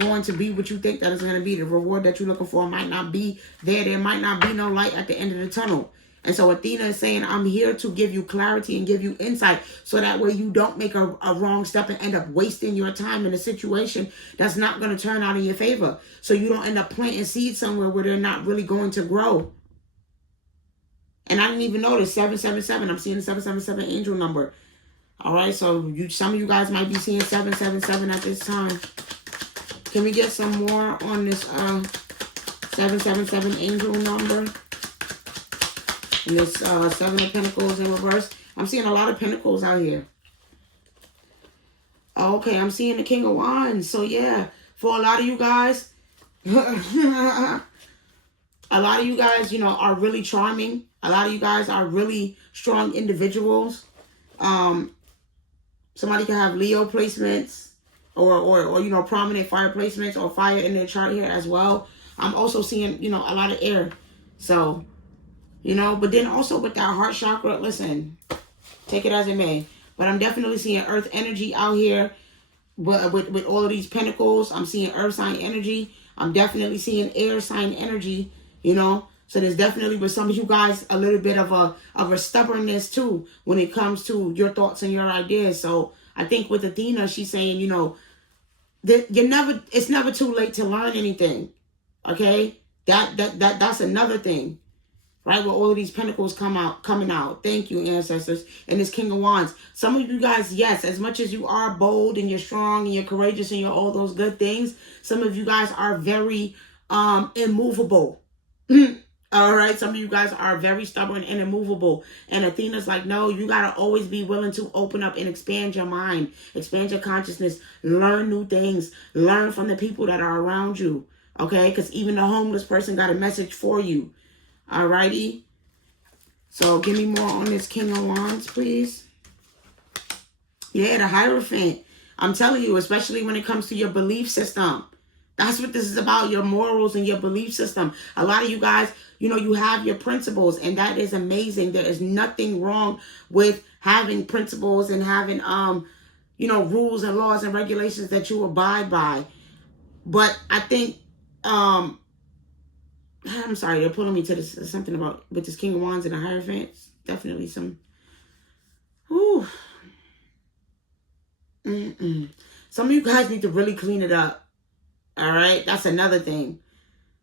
going to be what you think that it's going to be. The reward that you're looking for might not be there. There might not be no light at the end of the tunnel. And so Athena is saying, I'm here to give you clarity and give you insight, so that way you don't make a wrong step and end up wasting your time in a situation that's not going to turn out in your favor. So you don't end up planting seeds somewhere where they're not really going to grow. And I didn't even notice 777. I'm seeing the 777 angel number. All right, so some of you guys might be seeing 777 at this time. Can we get some more on this 777 angel number? And this 7 of Pentacles in reverse. I'm seeing a lot of Pentacles out here. Okay, I'm seeing the King of Wands. So yeah, for a lot of you guys, a lot of you guys, are really charming. A lot of you guys are really strong individuals. Somebody can have Leo placements or prominent fire placements or fire in their chart here as well. I'm also seeing, a lot of air. So, but then also with that heart chakra, listen, take it as it may. But I'm definitely seeing earth energy out here. But with all of these pentacles, I'm seeing earth sign energy. I'm definitely seeing air sign energy, So there's definitely with some of you guys a little bit of a stubbornness too when it comes to your thoughts and your ideas. So I think with Athena, she's saying, that it's never too late to learn anything. Okay? That's another thing. Right? Where all of these pentacles coming out. Thank you, ancestors. And this King of Wands. Some of you guys, yes, as much as you are bold and you're strong and you're courageous and you're all those good things, some of you guys are very immovable. All right, some of you guys are very stubborn and immovable. And Athena's like, no, you got to always be willing to open up and expand your mind, expand your consciousness, learn new things, learn from the people that are around you. Okay, because even the homeless person got a message for you. All righty. So give me more on this King of Wands, please. Yeah, the Hierophant. I'm telling you, especially when it comes to your belief system. That's what this is about, your morals and your belief system. A lot of you guys, you know, you have your principles, and that is amazing. There is nothing wrong with having principles and having, you know, rules and laws and regulations that you abide by. But I think, I'm sorry, they're pulling me to this, something about with this King of Wands and the Hierophant. Definitely some, whew. Some of you guys need to really clean it up. All right, that's another thing.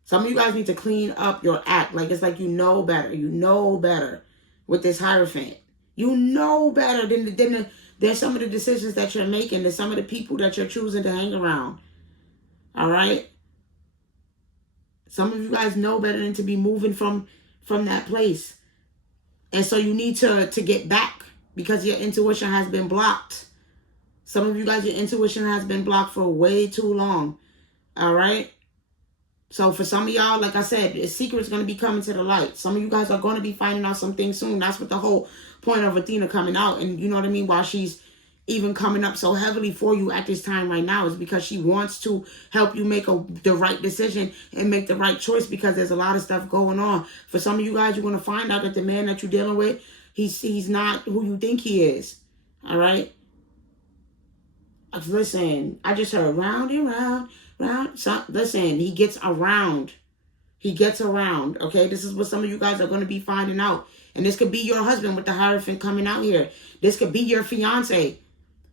Some of you guys need to clean up your act. Like, it's like you know better. You know better with this Hierophant. You know better than there's some of the decisions that you're making. There's some of the people that you're choosing to hang around. All right? Some of you guys know better than to be moving from that place. And so you need to get back because your intuition has been blocked. Some of you guys, your intuition has been blocked for way too long. All right? So for some of y'all, like I said, the secret's going to be coming to the light. Some of you guys are going to be finding out some things soon. That's what the whole point of Athena coming out. And you know what I mean? While she's even coming up so heavily for you at this time right now is because she wants to help you make the right decision and make the right choice, because there's a lot of stuff going on. For some of you guys, you're going to find out that the man that you're dealing with, he's not who you think he is. All right? Listen, I just heard round and round. So, listen, he gets around. He gets around, okay? This is what some of you guys are going to be finding out. And this could be your husband with the Hierophant coming out here. This could be your fiance,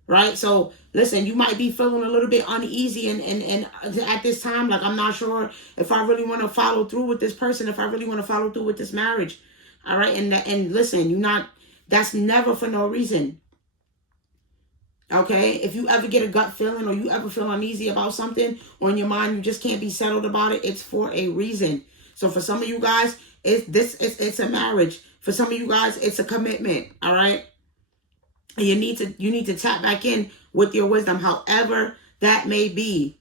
right? So, listen, you might be feeling a little bit uneasy and at this time, like, I'm not sure if I really want to follow through with this person, if I really want to follow through with this marriage, all right? And listen, that's never for no reason. Okay, if you ever get a gut feeling or you ever feel uneasy about something or in your mind you just can't be settled about it, it's for a reason. So for some of you guys, it's a marriage. For some of you guys, it's a commitment. All right, and you need to tap back in with your wisdom, however that may be.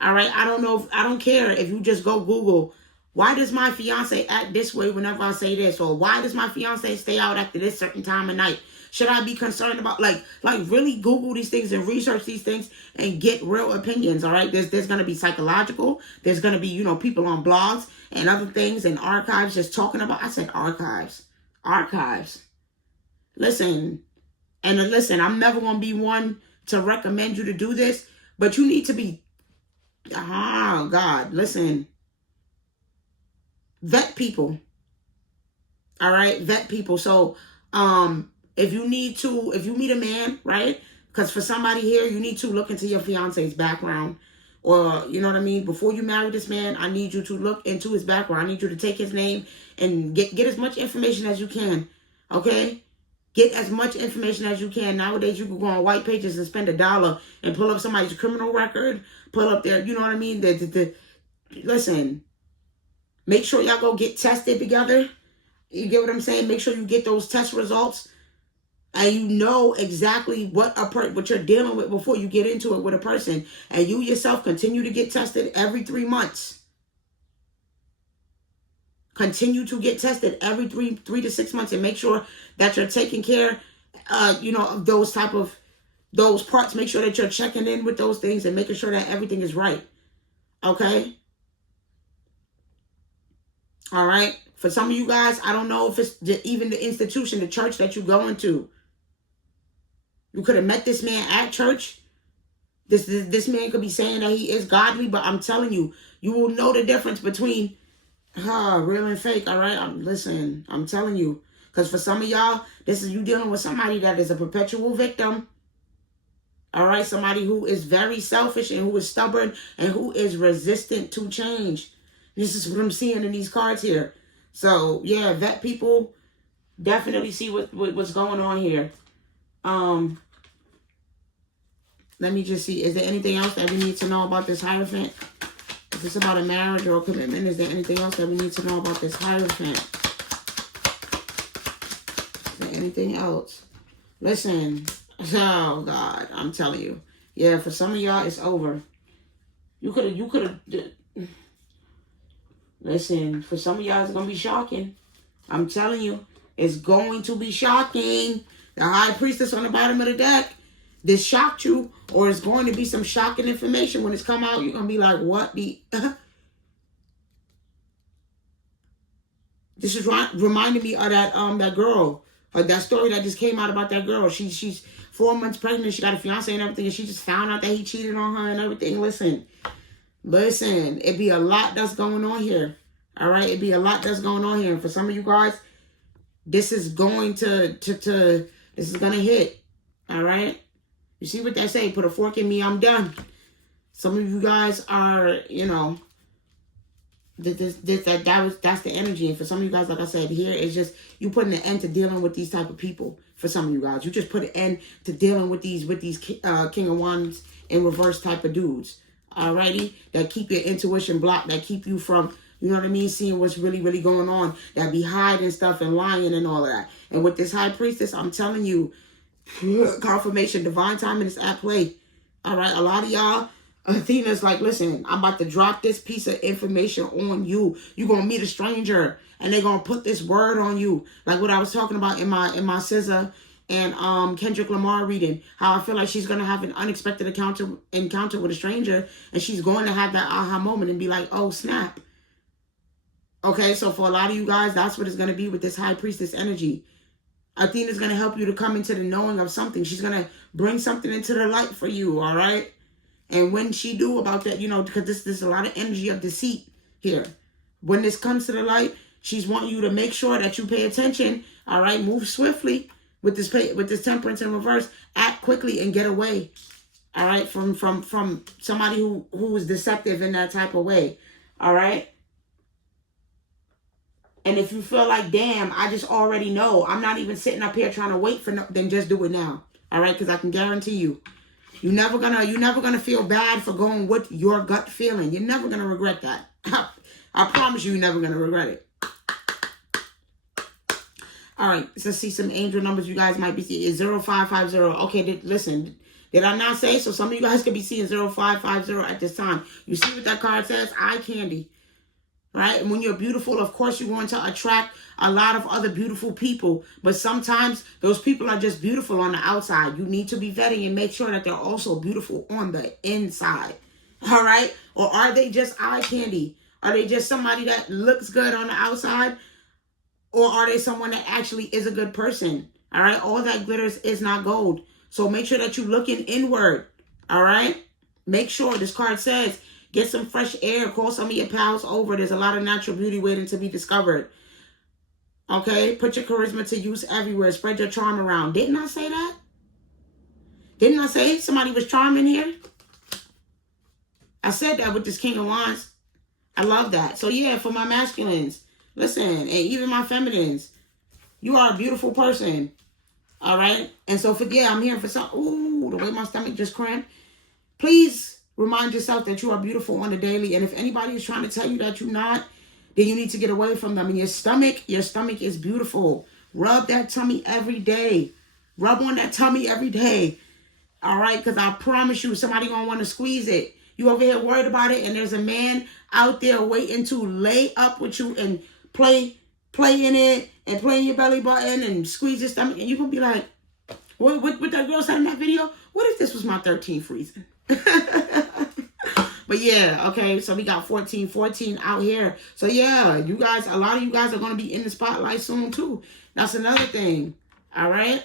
All right, I don't care if you just go Google, why does my fiance act this way whenever I say this, or why does my fiance stay out after this certain time of night? Should I be concerned about, like really Google these things and research these things and get real opinions, all right? There's going to be psychological. There's going to be, you know, people on blogs and other things and archives just talking about, I said archives. Listen, I'm never going to be one to recommend you to do this, but you need to be, oh, God, listen. Vet people, all right? Vet people. So, if you meet a man, right? Because for somebody here, you need to look into your fiance's background. Or, you know what I mean? Before you marry this man, I need you to look into his background. I need you to take his name and get as much information as you can. Okay? Get as much information as you can. Nowadays, you can go on white pages and spend $1 and pull up somebody's criminal record. Pull up their, you know what I mean? Listen, make sure y'all go get tested together. You get what I'm saying? Make sure you get those test results. And you know exactly what you're dealing with before you get into it with a person. And you yourself continue to get tested every 3 months. Continue to get tested every 3 to 6 months and make sure that you're taking care, you know, of those parts. Make sure that you're checking in with those things and making sure that everything is right. Okay? All right? For some of you guys, I don't know if it's even the institution, the church that you're going to. You could have met this man at church. This man could be saying that he is godly, but I'm telling you, you will know the difference between real and fake, all right? I'm telling you. Because for some of y'all, this is you dealing with somebody that is a perpetual victim. All right? Somebody who is very selfish and who is stubborn and who is resistant to change. This is what I'm seeing in these cards here. So, yeah, vet people, definitely see what's going on here. Let me just see. Is there anything else that we need to know about this Hierophant? Is this about a marriage or a commitment? Is there anything else that we need to know about this Hierophant? Is there anything else? Listen. Oh, God. I'm telling you. Yeah, for some of y'all, it's over. You could have... Listen, for some of y'all, it's going to be shocking. I'm telling you. It's going to be shocking. The High Priestess on the bottom of the deck. this shocked you, or it's going to be some shocking information when it's come out. You're going to be like, what the... This is reminding me of that girl. That story that just came out about that girl. She's 4 months pregnant. She got a fiance and everything. And she just found out that he cheated on her and everything. Listen. It be a lot that's going on here. All right? It be a lot that's going on here. And for some of you guys, this is going to this is going to hit. All right? You see what they say? Put a fork in me, I'm done. Some of you guys are, you know, that's the energy. And for some of you guys, like I said, here it's just you putting an end to dealing with these type of people. For some of you guys, you just put an end to dealing with these King of Wands in reverse type of dudes. Alrighty, that keep your intuition blocked, that keep you from, you know what I mean, seeing what's really, really going on, that be hiding stuff and lying and all of that. And with this high priestess, I'm telling you, confirmation, divine timing is at play. All right, a lot of y'all, Athena's like, listen, I'm about to drop this piece of information on you. You're going to meet a stranger and they're going to put this word on you. Like what I was talking about in my SZA and Kendrick Lamar reading, how I feel like she's going to have an unexpected encounter with a stranger, and she's going to have that aha moment and be like, oh, snap. Okay, so for a lot of you guys, that's what it's going to be with this high priestess energy. Athena's going to help you to come into the knowing of something. She's going to bring something into the light for you, all right? And when she do about that, you know, because there's a lot of energy of deceit here. When this comes to the light, she's wanting you to make sure that you pay attention, all right? Move swiftly with this temperance in reverse. Act quickly and get away, all right, from somebody who is deceptive in that type of way, all right? And if you feel like, damn, I just already know, I'm not even sitting up here trying to wait for then just do it now, all right? Because I can guarantee you, you're never gonna feel bad for going with your gut feeling. You're never gonna regret that. I promise you're never gonna regret it. All right, let's see some angel numbers you guys might be seeing. It's 0550. Okay, listen. Did I not say? So some of you guys could be seeing 0550 at this time. You see what that card says? Eye candy. Right? And when you're beautiful, of course, you're going to attract a lot of other beautiful people. But sometimes those people are just beautiful on the outside. You need to be vetting and make sure that they're also beautiful on the inside. All right? Or are they just eye candy? Are they just somebody that looks good on the outside? Or are they someone that actually is a good person? All right? All that glitters is not gold. So make sure that you're looking inward. All right? Make sure, this card says, get some fresh air. Call some of your pals over. There's a lot of natural beauty waiting to be discovered. Okay? Put your charisma to use everywhere. Spread your charm around. Didn't I say that? Didn't I say somebody was charming here? I said that with this King of Wands. I love that. So yeah, for my masculines, listen, and even my feminines, you are a beautiful person. All right? And so I'm here for some. Ooh, the way my stomach just cramped. Please remind yourself that you are beautiful on the daily. And if anybody is trying to tell you that you're not, then you need to get away from them. And your stomach is beautiful. Rub that tummy every day. Rub on that tummy every day. All right? Because I promise you, somebody going to want to squeeze it. You over here worried about it, and there's a man out there waiting to lay up with you and play in it and play in your belly button and squeeze your stomach. And you're going to be like, what that girl said in that video? What if this was my 13th reason? But yeah, okay, so we got 14 out here. So yeah, you guys, a lot of you guys are going to be in the spotlight soon too. That's another thing, all right?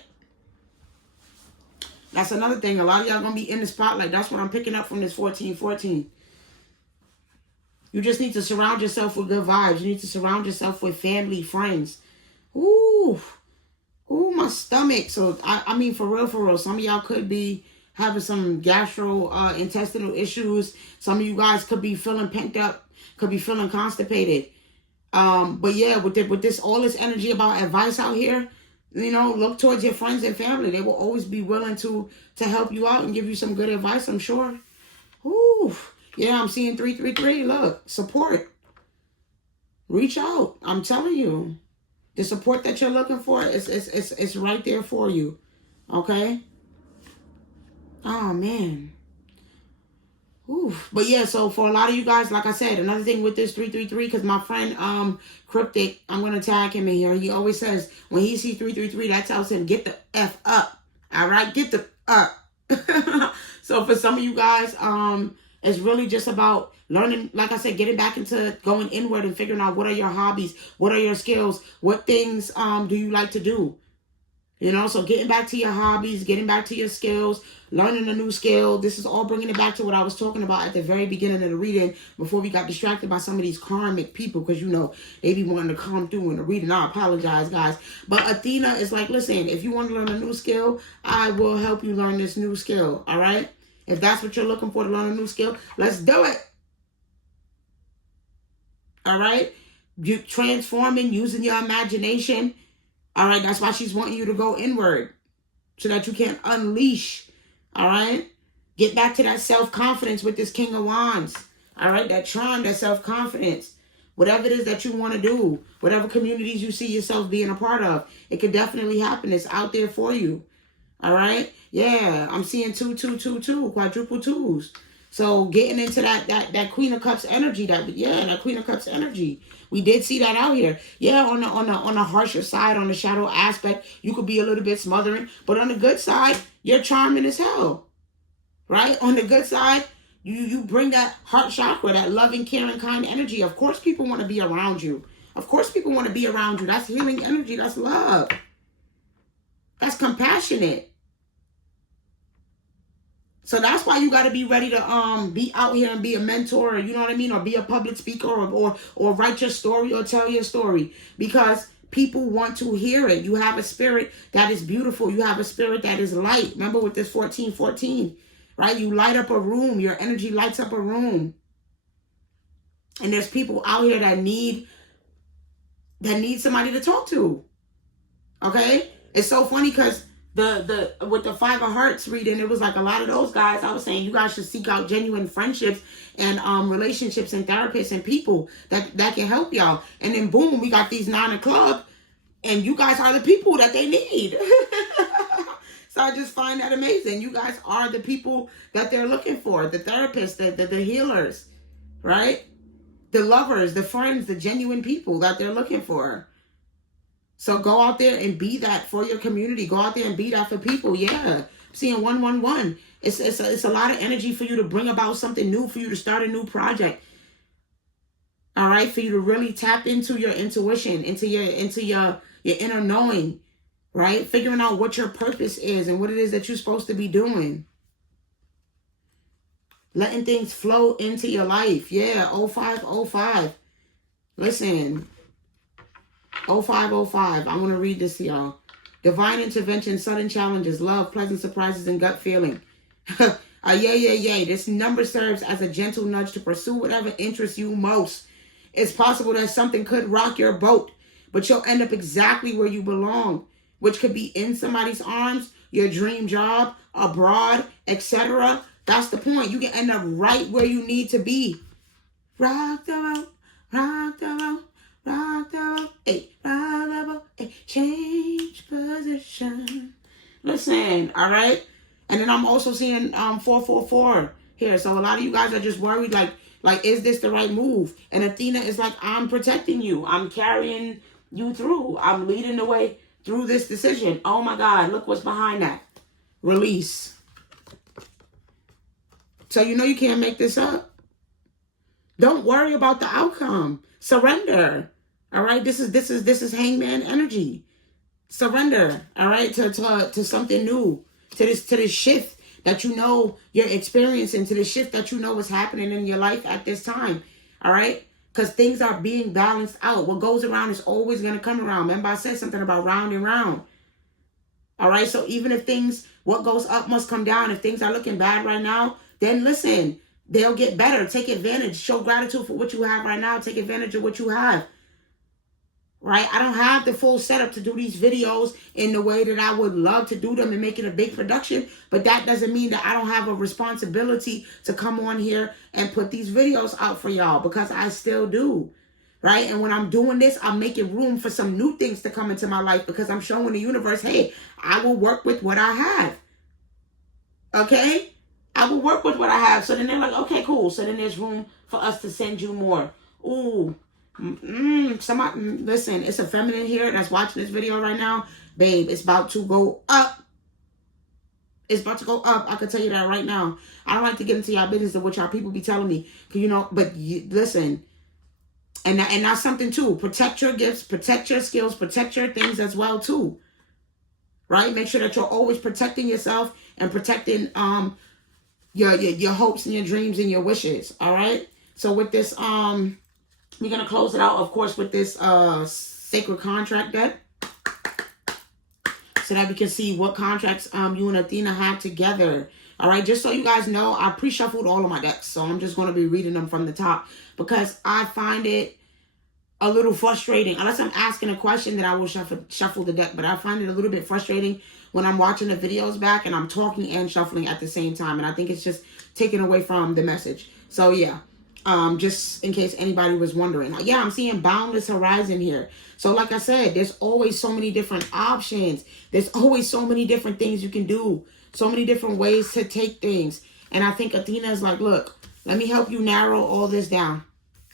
That's another thing. A lot of y'all going to be in the spotlight. That's what I'm picking up from this 14. You just need to surround yourself with good vibes. You need to surround yourself with family, friends. Ooh, my stomach. So, I mean, for real, some of y'all could be having some gastrointestinal issues. Some of you guys could be feeling pent up, could be feeling constipated. But yeah, with this all this energy about advice out here, you know, look towards your friends and family. They will always be willing to help you out and give you some good advice, I'm sure. Ooh, yeah, I'm seeing 333. Look, support. Reach out. I'm telling you, the support that you're looking for is right there for you. Okay. Oh man. Oof. But yeah, so for a lot of you guys, like I said, another thing with this 333, because my friend Cryptic, I'm gonna tag him in here. He always says when he sees 333, that tells him get the F up. All right, get the up. So for some of you guys, it's really just about learning, like I said, getting back into going inward and figuring out what are your hobbies, what are your skills, what things do you like to do. You know, so getting back to your hobbies, getting back to your skills, learning a new skill. This is all bringing it back to what I was talking about at the very beginning of the reading before we got distracted by some of these karmic people, because, you know, they be wanting to come through in the reading. I apologize, guys. But Athena is like, listen, if you want to learn a new skill, I will help you learn this new skill, all right? If that's what you're looking for, to learn a new skill, let's do it. All right? You transforming, using your imagination. All right, that's why she's wanting you to go inward so that you can unleash, all right? Get back to that self-confidence with this King of Wands, all right? That charm, that self-confidence. Whatever it is that you want to do, whatever communities you see yourself being a part of, it could definitely happen. It's out there for you, all right? Yeah, I'm seeing 2, 2, 2, 2, quadruple twos. So getting into that Queen of Cups energy, that Queen of Cups energy. We did see that out here. Yeah, on the harsher side, on the shadow aspect, you could be a little bit smothering. But on the good side, you're charming as hell. Right? On the good side, you bring that heart chakra, that loving, caring, kind energy. Of course people want to be around you. Of course people want to be around you. That's healing energy. That's love. That's compassionate. So that's why you got to be ready to be out here and be a mentor, you know what I mean, or be a public speaker, or write your story or tell your story, because people want to hear it. You have a spirit that is beautiful. You have a spirit that is light. Remember with this 1414, right? You light up a room. Your energy lights up a room. And there's people out here that need somebody to talk to. Okay? It's so funny because with the 5 of Hearts reading, it was like a lot of those guys, I was saying you guys should seek out genuine friendships and relationships and therapists and people that can help y'all. And then boom, we got these 9 of Clubs, and you guys are the people that they need. So I just find that amazing. You guys are the people that they're looking for, the therapists, the healers, right? The lovers, the friends, the genuine people that they're looking for. So go out there and be that for your community. Go out there and be that for people. Yeah. I'm seeing 111. It's a lot of energy for you to bring about something new, for you to start a new project. All right. For you to really tap into your intuition, into your inner knowing, right? Figuring out what your purpose is and what it is that you're supposed to be doing. Letting things flow into your life. Yeah. 0505. Listen. 0505. I want to read this to y'all. Divine intervention, sudden challenges, love, pleasant surprises, and gut feeling. Yay. This number serves as a gentle nudge to pursue whatever interests you most. It's possible that something could rock your boat, but you'll end up exactly where you belong, which could be in somebody's arms, your dream job, abroad, etc. That's the point. You can end up right where you need to be. Rock the boat, rock the boat. Rock the boat, hey, rock the boat, hey, change position. Listen, all right? And then I'm also seeing 444 here. So a lot of you guys are just worried, like, is this the right move? And Athena is like, I'm protecting you. I'm carrying you through. I'm leading the way through this decision. Oh my God, look what's behind that. Release. So you know you can't make this up. Don't worry about the outcome. Surrender. All right. This is hangman energy. Surrender. All right. To something new. To this shift that you know you're experiencing. To the shift that you know is happening in your life at this time. All right. Because things are being balanced out. What goes around is always going to come around. Remember I said something about round and round. All right. So even if what goes up must come down. If things are looking bad right now, then listen. They'll get better. Take advantage. Show gratitude for what you have right now. Take advantage of what you have. Right? I don't have the full setup to do these videos in the way that I would love to do them and make it a big production. But that doesn't mean that I don't have a responsibility to come on here and put these videos out for y'all, because I still do. Right? And when I'm doing this, I'm making room for some new things to come into my life, because I'm showing the universe, hey, I will work with what I have. Okay? I will work with what I have. So then they're like, okay, cool. So then there's room for us to send you more. Ooh. Somebody, listen, it's a feminine here that's watching this video right now. Babe, it's about to go up. It's about to go up. I can tell you that right now. I don't like to get into y'all business of what y'all people be telling me. Cause but listen. And that's something too. Protect your gifts, protect your skills, protect your things as well too. Right? Make sure that you're always protecting yourself and protecting your hopes and your dreams and your wishes. All right? So with this, we're gonna close it out, of course, with this sacred contract deck. So that we can see what contracts you and Athena have together. All right, just so you guys know, I pre-shuffled all of my decks. So I'm just going to be reading them from the top because I find it a little frustrating. Unless I'm asking a question, that I will shuffle the deck. But I find it a little bit frustrating when I'm watching the videos back and I'm talking and shuffling at the same time. And I think it's just taken away from the message. So yeah, just in case anybody was wondering. Yeah, I'm seeing boundless horizon here. So like I said, there's always so many different options. There's always so many different things you can do. So many different ways to take things. And I think Athena is like, look, let me help you narrow all this down.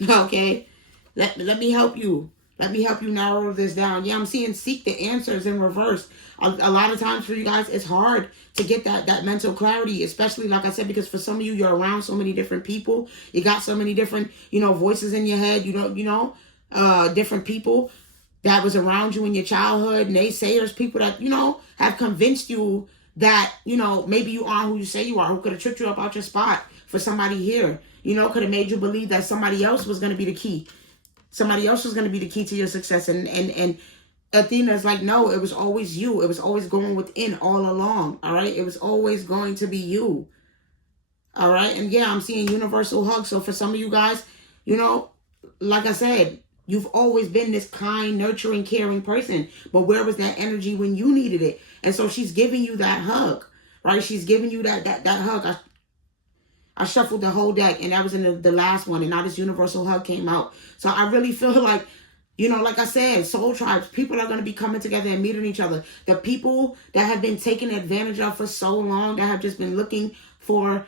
Okay? Let me help you. Let me help you narrow this down. Yeah, I'm seeing seek the answers in reverse. A lot of times for you guys, it's hard to get that mental clarity, especially, like I said, because for some of you, you're around so many different people. You got so many different, voices in your head, different people that was around you in your childhood, naysayers, people that, have convinced you that, maybe you are who you say you are, who could have tricked you up out your spot for somebody here, could have made you believe that somebody else was going to be the key. Somebody else was going to be the key to your success. And Athena's like, no, it was always you. It was always going within all along. All right. It was always going to be you. All right. And yeah, I'm seeing universal hug. So for some of you guys, like I said, you've always been this kind, nurturing, caring person. But where was that energy when you needed it? And so she's giving you that hug, right? She's giving you that hug. I shuffled the whole deck, and that was in the last one, and now this universal hug came out. So I really feel like, like I said, soul tribes, people are going to be coming together and meeting each other. The people that have been taken advantage of for so long, that have just been looking for,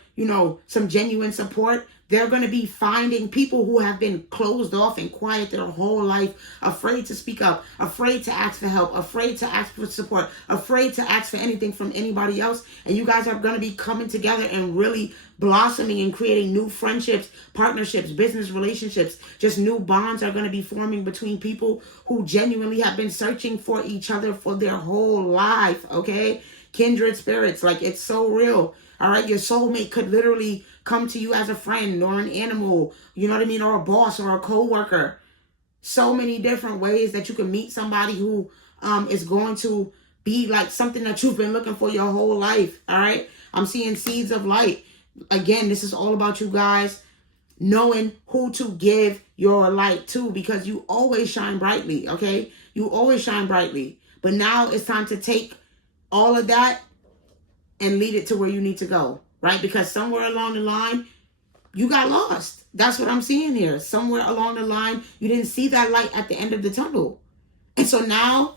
some genuine support, they're going to be finding people who have been closed off and quiet their whole life, afraid to speak up, afraid to ask for help, afraid to ask for support, afraid to ask for anything from anybody else. And you guys are going to be coming together and really blossoming and creating new friendships, partnerships, business relationships. Just new bonds are going to be forming between people who genuinely have been searching for each other for their whole life, okay? Kindred spirits, like it's so real. All right, your soulmate could literally come to you as a friend or an animal, or a boss or a co-worker. So many different ways that you can meet somebody who is going to be like something that you've been looking for your whole life. All right, I'm seeing seeds of light. Again, this is all about you guys knowing who to give your light to, because you always shine brightly, okay? You always shine brightly. But now it's time to take all of that and lead it to where you need to go, right? Because somewhere along the line, you got lost. That's what I'm seeing here. Somewhere along the line, you didn't see that light at the end of the tunnel. And so now,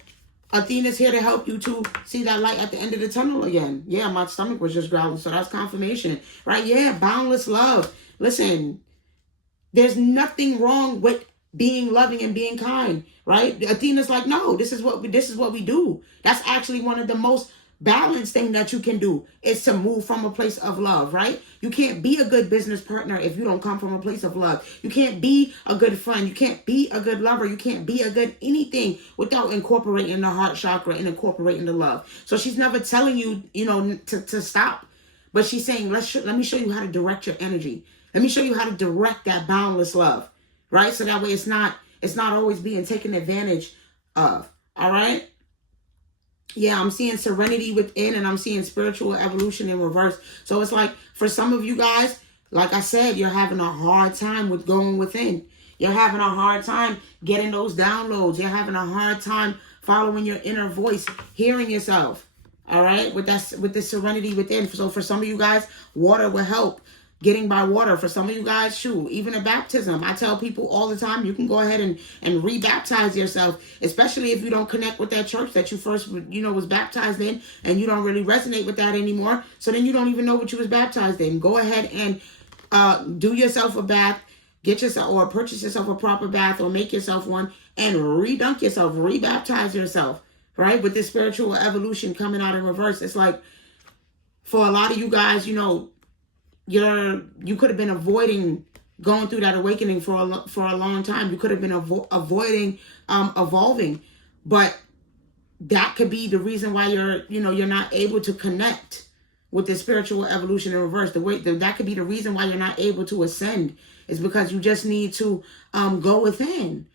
Athena's here to help you to see that light at the end of the tunnel again. Yeah, my stomach was just growling, so that's confirmation, right? Yeah, boundless love. Listen, there's nothing wrong with being loving and being kind, right? Athena's like, no, this is what we do. That's actually one of the most balanced thing that you can do, is to move from a place of love, right? You can't be a good business partner if you don't come from a place of love. You can't be a good friend. You can't be a good lover. You can't be a good anything without incorporating the heart chakra and incorporating the love. So she's never telling you, to stop, but she's saying, let me show you how to direct your energy. Let me show you how to direct that boundless love, right? So that way it's not always being taken advantage of. All right. Yeah, I'm seeing serenity within, and I'm seeing spiritual evolution in reverse. So it's like, for some of you guys, like I said, you're having a hard time with going within. You're having a hard time getting those downloads. You're having a hard time following your inner voice, hearing yourself. All right, with the serenity within. So for some of you guys, water will help. Getting by water. For some of you guys, shoot, even a baptism. I tell people all the time, you can go ahead and re-baptize yourself, especially if you don't connect with that church that you first, was baptized in, and you don't really resonate with that anymore. So then you don't even know what you was baptized in. Go ahead and do yourself a bath, get yourself, or purchase yourself a proper bath, or make yourself one, and re-dunk yourself, re-baptize yourself, right? With this spiritual evolution coming out in reverse. It's like, for a lot of you guys, you know, you could have been avoiding going through that awakening for a long time. You could have been avoiding evolving, but that could be the reason why you're not able to connect with the spiritual evolution in reverse. That could be the reason why you're not able to ascend, is because you just need to go within.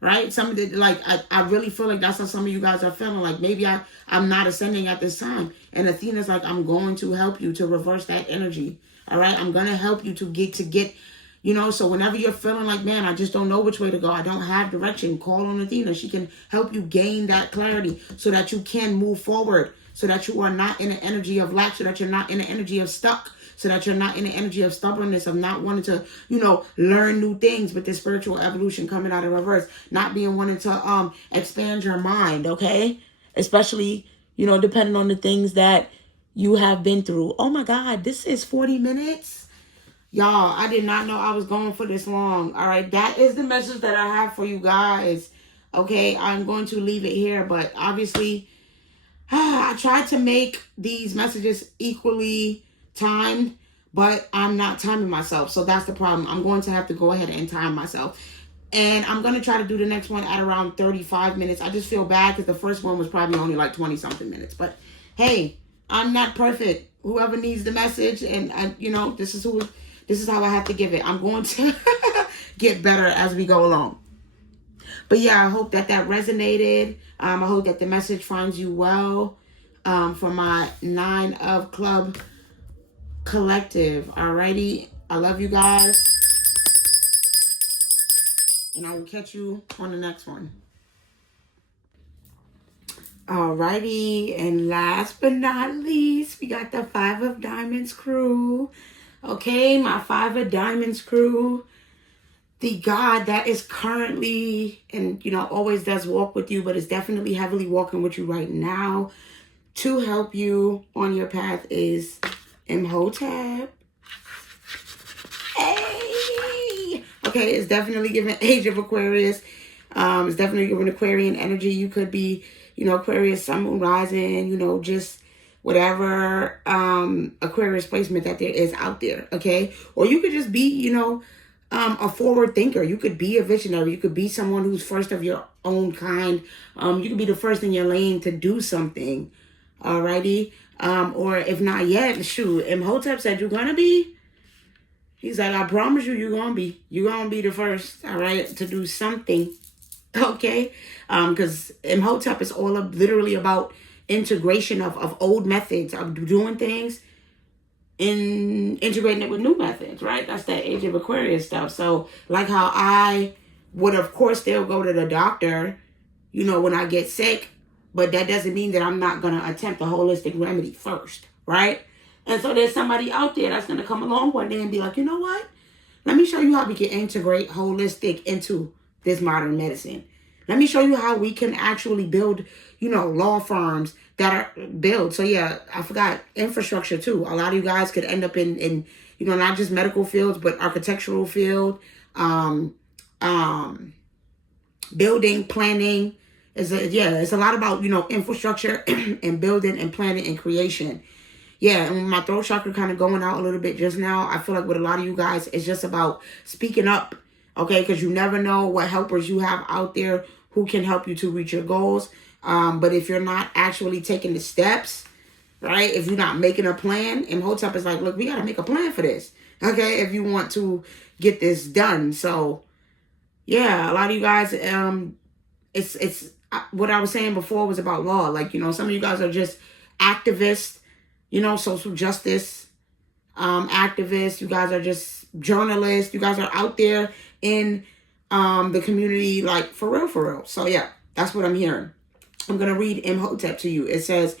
Right? I really feel like that's how some of you guys are feeling. Like, maybe I'm not ascending at this time. And Athena's like, I'm going to help you to reverse that energy. All right? I'm going to help you to get, you know, so whenever you're feeling like, man, I just don't know which way to go, I don't have direction, call on Athena. She can help you gain that clarity so that you can move forward, so that you are not in an energy of lack, so that you're not in an energy of stuck, so that you're not in the energy of stubbornness, of not wanting to, you know, learn new things with this spiritual evolution coming out of reverse, not being wanting to expand your mind, okay? Especially, you know, depending on the things that you have been through. Oh my God, this is 40 minutes. Y'all, I did not know I was going for this long. All right, that is the message that I have for you guys. Okay, I'm going to leave it here, but obviously, I tried to make these messages equally timed, but I'm not timing myself. So that's the problem. I'm going to have to go ahead and time myself. And I'm going to try to do the next one at around 35 minutes. I just feel bad because the first one was probably only like 20 something minutes. But hey, I'm not perfect. Whoever needs the message, and you know, this is how I have to give it. I'm going to get better as we go along. But yeah, I hope that resonated. I hope that the message finds you well for my 9 of Club Collective. Alrighty. I love you guys. And I will catch you on the next one. Alrighty. And last but not least, we got the 5 of Diamonds crew. Okay, my 5 of Diamonds crew. The God that is currently, and you know, always does walk with you, but is definitely heavily walking with you right now to help you on your path is Imhotep. Hey! Okay, it's definitely giving Age of Aquarius. It's definitely giving Aquarian energy. You could be, you know, Aquarius, Sun, Moon, Rising, you know, just whatever Aquarius placement that there is out there, okay? Or you could just be, you know, a forward thinker. You could be a visionary. You could be someone who's first of your own kind. You could be the first in your lane to do something, alrighty? Or if not yet, shoot, Imhotep said you're gonna be. He's like, I promise you're gonna be. You're gonna be the first, all right, to do something, okay? Because Imhotep is all literally about integration of old methods of doing things, in integrating it with new methods, right? That's that Age of Aquarius stuff. So like how I would, of course, still go to the doctor, you know, when I get sick, but that doesn't mean that I'm not going to attempt a holistic remedy first, right? And so there's somebody out there that's going to come along one day and be like, you know what? Let me show you how we can integrate holistic into this modern medicine. Let me show you how we can actually build, you know, law firms that are built. So yeah, I forgot infrastructure too. A lot of you guys could end up in you know, not just medical fields, but architectural field, building, planning. It's a lot about, you know, infrastructure and building and planning and creation. Yeah, and my throat chakra kind of going out a little bit just now. I feel like with a lot of you guys, it's just about speaking up, okay? Because you never know what helpers you have out there who can help you to reach your goals. But if you're not actually taking the steps, right? If you're not making a plan, Imhotep is like, look, we got to make a plan for this, okay? If you want to get this done. So, yeah, a lot of you guys, it's what I was saying before was about law. Like, you know, some of you guys are just activists, you know, social justice activists. You guys are just journalists. You guys are out there in the community, like, for real. So, yeah, that's what I'm hearing. I'm going to read Imhotep to you. It says,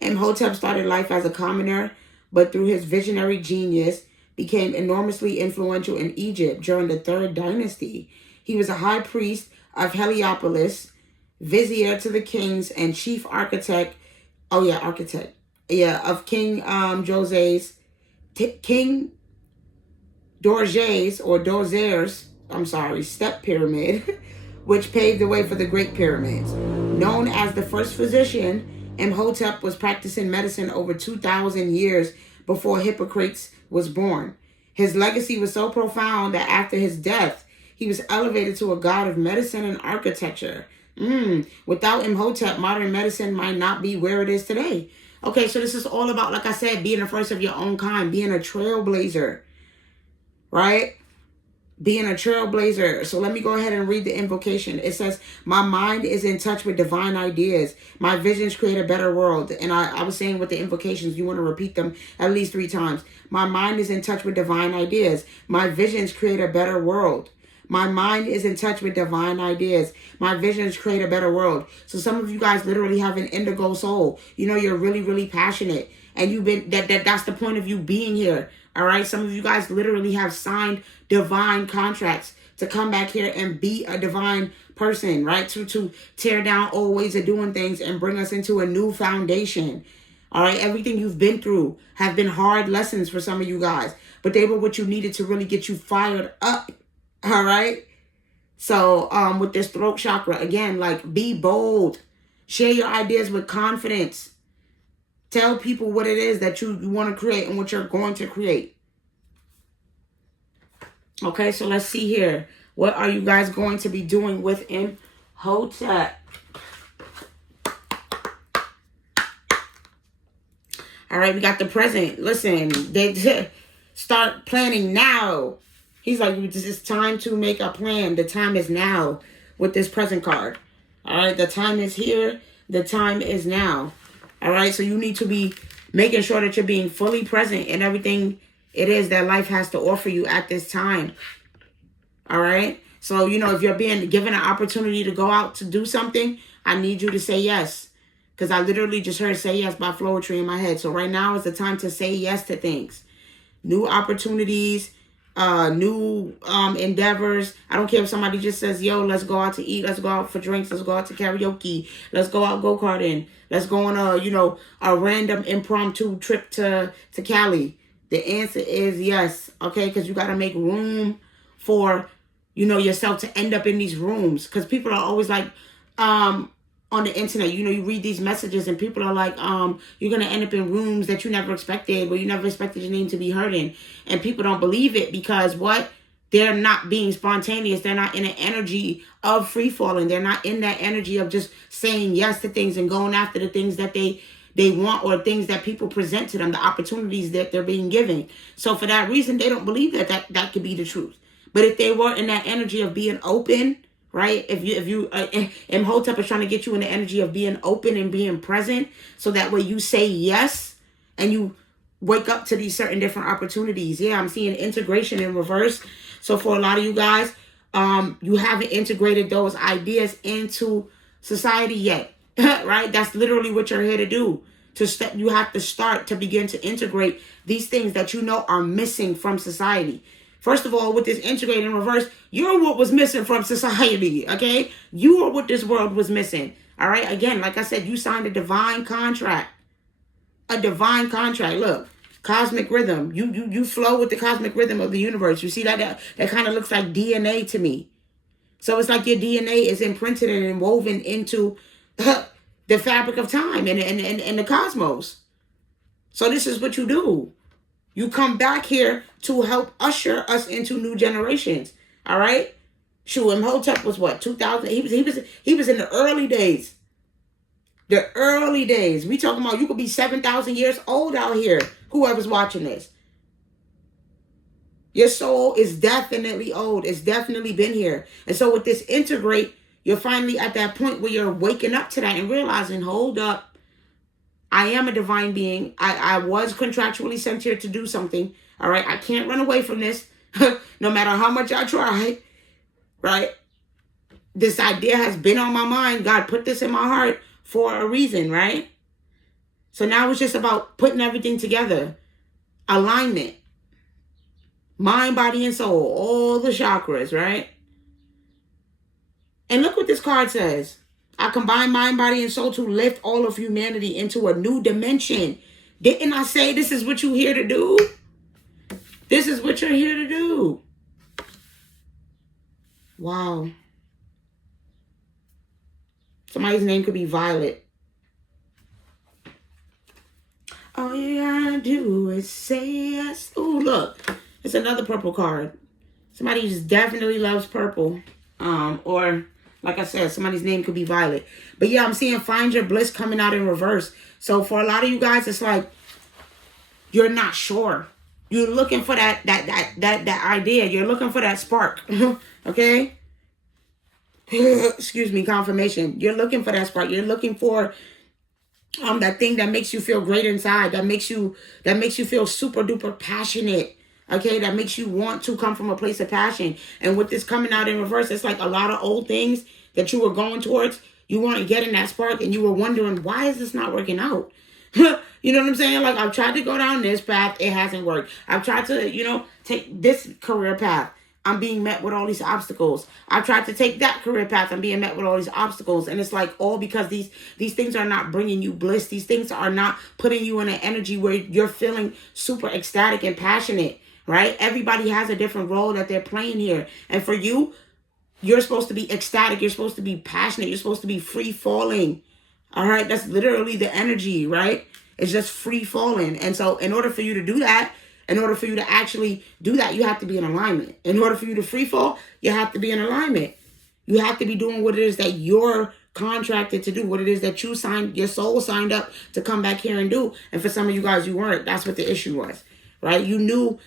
Imhotep started life as a commoner, but through his visionary genius, became enormously influential in Egypt during the 3rd dynasty. He was a high priest of Heliopolis, vizier to the kings, and chief architect of King King Dozer's step pyramid, which paved the way for the Great Pyramids. Known as the first physician Imhotep was practicing medicine over 2,000 years before Hippocrates was born. His legacy was so profound that after his death, he was elevated to a god of medicine and architecture. Without Imhotep, modern medicine might not be where it is today. Okay, so this is all about, like I said, being the first of your own kind, being a trailblazer, right? Being a trailblazer. So let me go ahead and read the invocation. It says, my mind is in touch with divine ideas. My visions create a better world. And I was saying with the invocations, you want to repeat them at least 3 times. My mind is in touch with divine ideas. My visions create a better world. My mind is in touch with divine ideas. My visions create a better world. So some of you guys literally have an indigo soul. You know, you're really, really passionate. And you've been, that's the point of you being here. All right. Some of you guys literally have signed divine contracts to come back here and be a divine person, right? To tear down old ways of doing things and bring us into a new foundation. All right. Everything you've been through have been hard lessons for some of you guys, but they were what you needed to really get you fired up. All right. So with this throat chakra, again, like, be bold. Share your ideas with confidence. Tell people what it is that you want to create and what you're going to create. Okay, so let's see here. What are you guys going to be doing with Imhotep? All right, we got the present. Listen, they start planning now. He's like, it's time to make a plan. The time is now with this present card. All right, the time is here. The time is now. All right, so you need to be making sure that you're being fully present in everything it is that life has to offer you at this time. All right, so, you know, if you're being given an opportunity to go out to do something, I need you to say yes. Because I literally just heard Say Yes by Flowetry in my head. So right now is the time to say yes to things. New opportunities, new endeavors. I don't care if somebody just says, yo, let's go out to eat. Let's go out for drinks. Let's go out to karaoke. Let's go out go-karting. Let's go on a random impromptu trip to Cali. The answer is yes. Okay, because you got to make room for, yourself to end up in these rooms. Because people are always like, on the internet, you read these messages and people are like, you're going to end up in rooms that you never expected, where you never expected your name to be heard in. And people don't believe it because what? They're not being spontaneous. They're not in an energy of free falling. They're not in that energy of just saying yes to things and going after the things that they want, or things that people present to them, the opportunities that they're being given. So for that reason, they don't believe that could be the truth. But if they were in that energy of being open, right? If you Imhotep is trying to get you in the energy of being open and being present, so that way you say yes and you wake up to these certain different opportunities. Yeah, I'm seeing integration in reverse. So for a lot of you guys, you haven't integrated those ideas into society yet, right? That's literally what you're here to do. You have to start to begin to integrate these things that you know are missing from society. First of all, with this integrate in reverse, you're what was missing from society, okay? You are what this world was missing, all right? Again, like I said, you signed a divine contract. A divine contract. Look, cosmic rhythm. You flow with the cosmic rhythm of the universe. You see that kind of looks like DNA to me. So it's like your DNA is imprinted and woven into the fabric of time and the cosmos. So this is what you do. You come back here to help usher us into new generations. All right. Shoot, Imhotep was what, 2000? He was in the early days. The early days. We talking about you could be 7,000 years old out here. Whoever's watching this. Your soul is definitely old. It's definitely been here. And so with this integrate, you're finally at that point where you're waking up to that and realizing, hold up. I am a divine being. I was contractually sent here to do something. All right. I can't run away from this. No matter how much I try. Right. This idea has been on my mind. God put this in my heart for a reason. Right. So now it's just about putting everything together. Alignment. Mind, body, and soul. All the chakras. Right. And look what this card says. I combine mind, body, and soul to lift all of humanity into a new dimension. Didn't I say this is what you're here to do? This is what you're here to do. Wow. Somebody's name could be Violet. All you gotta do is say yes. Ooh, look. It's another purple card. Somebody just definitely loves purple. Or, like I said, somebody's name could be Violet. But yeah, I'm seeing find your bliss coming out in reverse. So for a lot of you guys, it's like you're not sure. You're looking for that idea. You're looking for that spark. Okay? Excuse me, confirmation. You're looking for that spark. You're looking for that thing that makes you feel great inside, that makes you feel super duper passionate. Okay, that makes you want to come from a place of passion. And with this coming out in reverse, it's like a lot of old things that you were going towards, you weren't getting that spark, and you were wondering, why is this not working out? You know what I'm saying? Like, I've tried to go down this path, it hasn't worked. I've tried to, take this career path, I'm being met with all these obstacles. I've tried to take that career path, I'm being met with all these obstacles. And it's like all because these things are not bringing you bliss. These things are not putting you in an energy where you're feeling super ecstatic and passionate, right? Everybody has a different role that they're playing here. And for you, you're supposed to be ecstatic. You're supposed to be passionate. You're supposed to be free falling. All right. That's literally the energy, right? It's just free falling. And so in order for you to do that, in order for you to actually do that, you have to be in alignment. In order for you to free fall, you have to be in alignment. You have to be doing what it is that you're contracted to do, what it is that your soul signed up to come back here and do. And for some of you guys, you weren't. That's what the issue was, right? You knew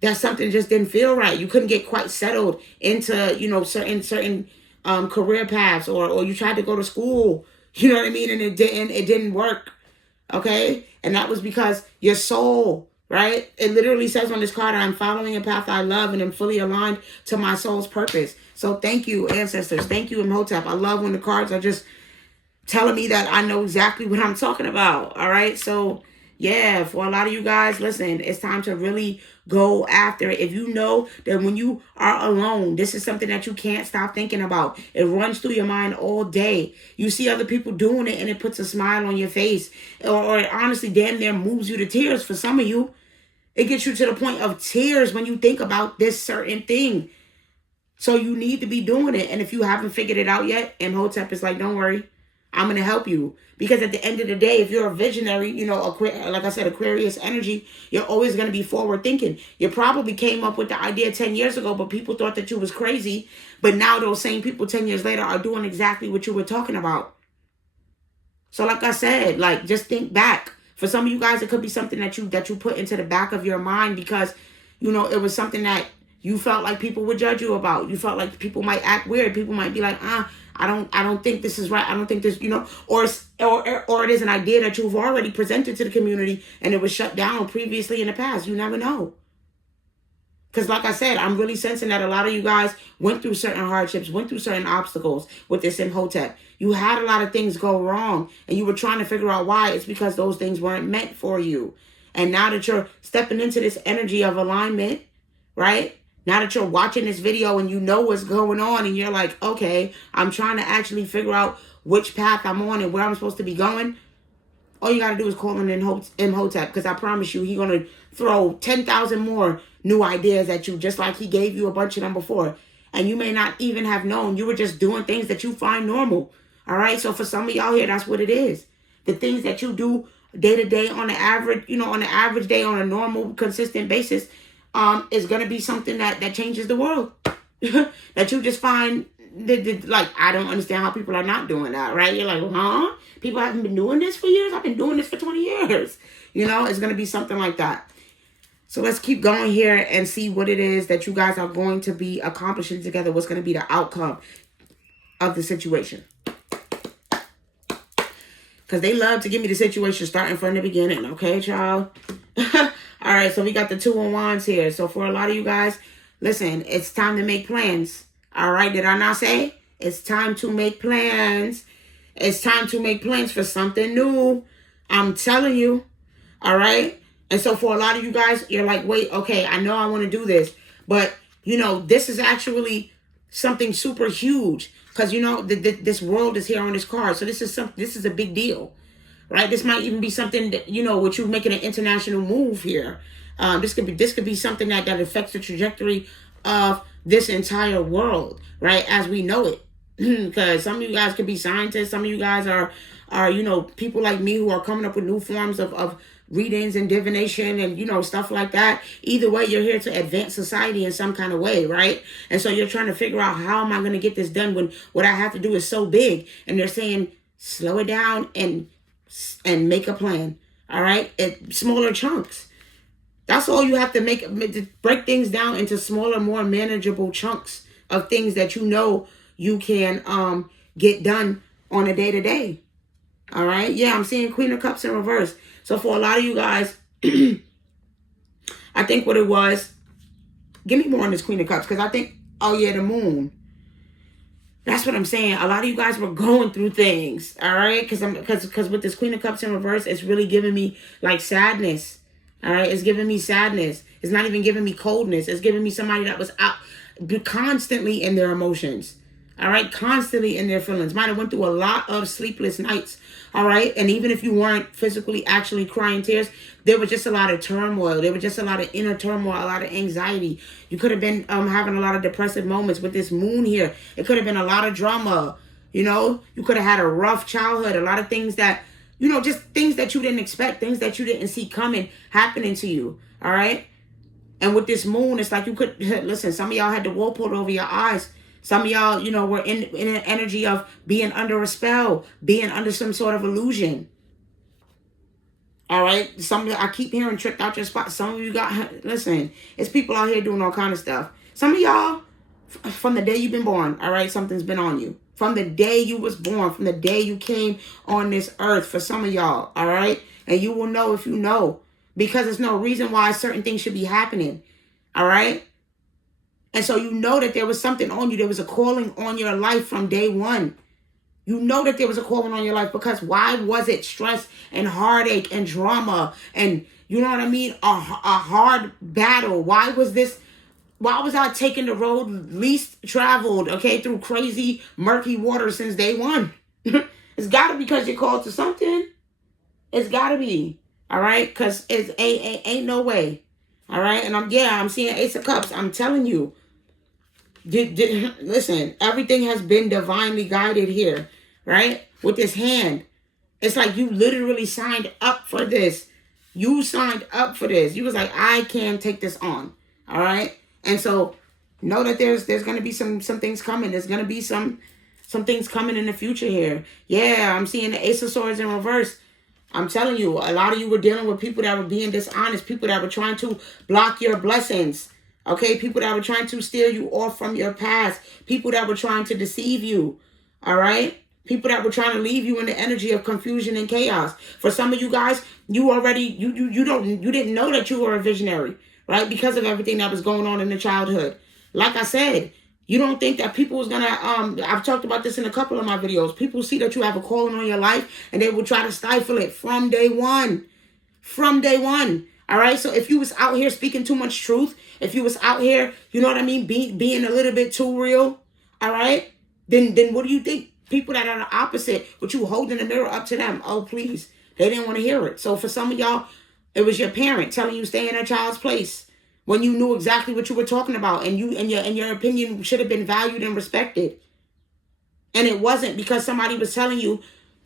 that something just didn't feel right. You couldn't get quite settled into, certain career paths, or you tried to go to school, you know what I mean? And it didn't work. Okay. And that was because your soul, right? It literally says on this card, I'm following a path I love and am fully aligned to my soul's purpose. So thank you, ancestors. Thank you, Imhotep. I love when the cards are just telling me that I know exactly what I'm talking about. All right. So yeah, for a lot of you guys, listen, it's time to really go after it. If you know that when you are alone, this is something that you can't stop thinking about. It runs through your mind all day. You see other people doing it and it puts a smile on your face. Or it honestly damn near moves you to tears for some of you. It gets you to the point of tears when you think about this certain thing. So you need to be doing it. And if you haven't figured it out yet, Imhotep is like, don't worry, I'm going to help you. Because at the end of the day, if you're a visionary, like I said, Aquarius energy, you're always going to be forward thinking. You probably came up with the idea 10 years ago, but people thought that you was crazy. But now those same people 10 years later are doing exactly what you were talking about. So like I said, like, just think back. For some of you guys, it could be something that you put into the back of your mind because, it was something that you felt like people would judge you about. You felt like people might act weird. People might be like, I don't think this is right. I don't think this, or it is an idea that you've already presented to the community and it was shut down previously in the past. You never know. Because like I said, I'm really sensing that a lot of you guys went through certain hardships, went through certain obstacles with this Imhotep. You had a lot of things go wrong and you were trying to figure out why. It's because those things weren't meant for you. And now that you're stepping into this energy of alignment, right? Now that you're watching this video and you know what's going on and you're like, okay, I'm trying to actually figure out which path I'm on and where I'm supposed to be going. All you got to do is call in Imhotep, because I promise you, he's going to throw 10,000 more new ideas at you, just like he gave you a bunch of them before. And you may not even have known. You were just doing things that you find normal. All right. So for some of y'all here, that's what it is. The things that you do day to day on the average, on the average day on a normal, consistent basis, is going to be something that changes the world. That you just find, like, I don't understand how people are not doing that, right? You're like, huh? People haven't been doing this for years? I've been doing this for 20 years. It's going to be something like that. So let's keep going here and see what it is that you guys are going to be accomplishing together. What's going to be the outcome of the situation. Because they love to give me the situation starting from the beginning. Okay, child? All right, so we got the 2 of Wands here. So for a lot of you guys, listen, it's time to make plans. All right, did I not say? It's time to make plans. It's time to make plans for something new. I'm telling you. All right? And so for a lot of you guys, you're like, wait, okay, I know I want to do this. But, this is actually something super huge. Because, this world is here on this card. So this is a big deal. Right? This might even be something that, with you making an international move here. This could be something that affects the trajectory of this entire world, right? As we know it. Because some of you guys could be scientists. Some of you guys are people like me who are coming up with new forms of readings and divination and, you know, stuff like that. Either way, you're here to advance society in some kind of way, right? And so you're trying to figure out, how am I going to get this done when what I have to do is so big? And they're saying, slow it down and make a plan. All right? Smaller chunks. That's all you have to make, to break things down into smaller, more manageable chunks of things that you know you can get done on a day-to-day. All right? Yeah, I'm seeing Queen of Cups in reverse. So for a lot of you guys, I think what it was, give me more on this Queen of Cups, because I think, oh yeah, the moon. That's what I'm saying. A lot of you guys were going through things, all right? Because with this Queen of Cups in reverse, it's really giving me like sadness, all right? It's giving me sadness. It's not even giving me coldness. It's giving me somebody that was out constantly in their emotions, all right? Constantly in their feelings. Might have went through a lot of sleepless nights, all right? And even if you weren't physically actually crying tears, there was just a lot of turmoil. There was just a lot of inner turmoil, a lot of anxiety. You could have been having a lot of depressive moments with this moon here. It could have been a lot of drama, you know? You could have had a rough childhood, a lot of things that, you know, just things that you didn't expect, things that you didn't see coming happening to you, all right? And with this moon, it's like you could, listen, some of y'all had the wool pulled over your eyes. Some of y'all, you know, were in an energy of being under a spell, being under some sort of illusion. All right? I keep hearing tricked out your spot. Some of you got, listen, it's people out here doing all kind of stuff. Some of y'all, from the day you've been born, all right, something's been on you. From the day you was born, from the day you came on this earth, for some of y'all, all right? And you will know if you know, because there's no reason why certain things should be happening, all right? And so you know that there was something on you. There was a calling on your life from day one. You know that there was a calling on your life, because why was it stress and heartache and drama and, you know what I mean, a hard battle? Why was I taking the road least traveled, okay, through crazy, murky water since day one? It's got to be because you're called to something. It's got to be, all right? Because it's ain't no way, all right? And I'm seeing Ace of Cups. I'm telling you. Listen, everything has been divinely guided here, right? With this hand. It's like you literally signed up for this. You signed up for this. You was like, I can take this on, all right? And so know that there's going to be some things coming. There's going to be some things coming in the future here. Yeah, I'm seeing the Ace of Swords in reverse. I'm telling you, a lot of you were dealing with people that were being dishonest, people that were trying to block your blessings, okay? People that were trying to steal you off from your past, people that were trying to deceive you, all right? People that were trying to leave you in the energy of confusion and chaos. For some of you guys, you didn't know that you were a visionary, right? Because of everything that was going on in the childhood. Like I said, you don't think that people was gonna, I've talked about this in a couple of my videos. People see that you have a calling on your life and they will try to stifle it from day one. From day one. All right. So if you was out here speaking too much truth, if you was out here, you know what I mean, being a little bit too real, all right, then what do you think? People that are the opposite, but you holding the mirror up to them, oh, please, they didn't want to hear it. So for some of y'all, it was your parent telling you stay in a child's place when you knew exactly what you were talking about, and your opinion should have been valued and respected. And it wasn't, because somebody was telling you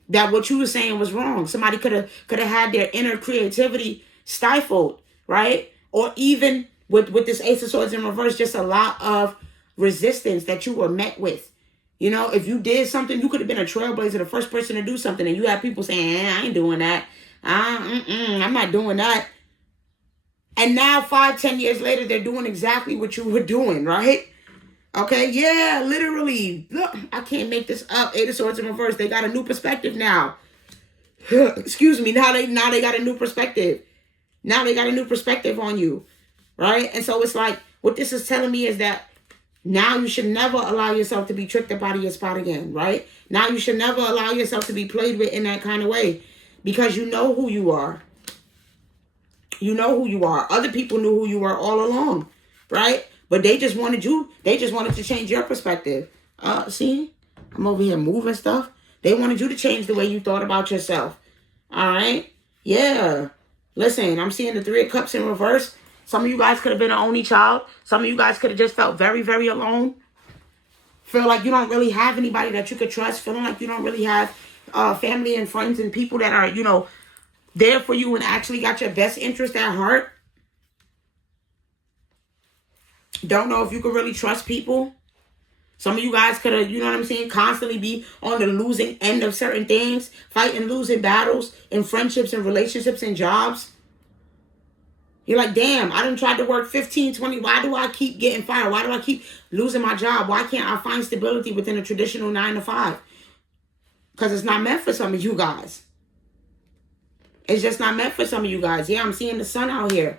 that what you were saying was wrong. Somebody could have had their inner creativity stifled, right? Or even with this Ace of Swords in reverse, just a lot of resistance that you were met with. You know, if you did something, you could have been a trailblazer, the first person to do something, and you have people saying, I ain't doing that. I'm not doing that. And now 5-10 years later, they're doing exactly what you were doing, right? Okay, yeah, literally. Look, I can't make this up. Eight of Swords in reverse. They got a new perspective now. Excuse me. Now they got a new perspective. Now they got a new perspective on you, right? And so it's like, what this is telling me is that now you should never allow yourself to be tricked up out of your spot again, right? Now you should never allow yourself to be played with in that kind of way, because you know who you are. You know who you are. Other people knew who you were all along, right? But they just wanted to change your perspective. See, I'm over here moving stuff. They wanted you to change the way you thought about yourself. All right? Yeah. Listen, I'm seeing the Three of Cups in reverse. Some of you guys could have been an only child. Some of you guys could have just felt very, very alone. Feel like you don't really have anybody that you could trust. Feeling like you don't really have family and friends and people that are, you know, there for you and actually got your best interest at heart. Don't know if you could really trust people. Some of you guys could have, you know what I'm saying, constantly be on the losing end of certain things, fighting losing battles in friendships and relationships and jobs. You're like, damn, I done tried to work 15, 20. Why do I keep getting fired? Why do I keep losing my job? Why can't I find stability within a traditional 9 to 5? Because it's not meant for some of you guys. It's just not meant for some of you guys. Yeah, I'm seeing the sun out here.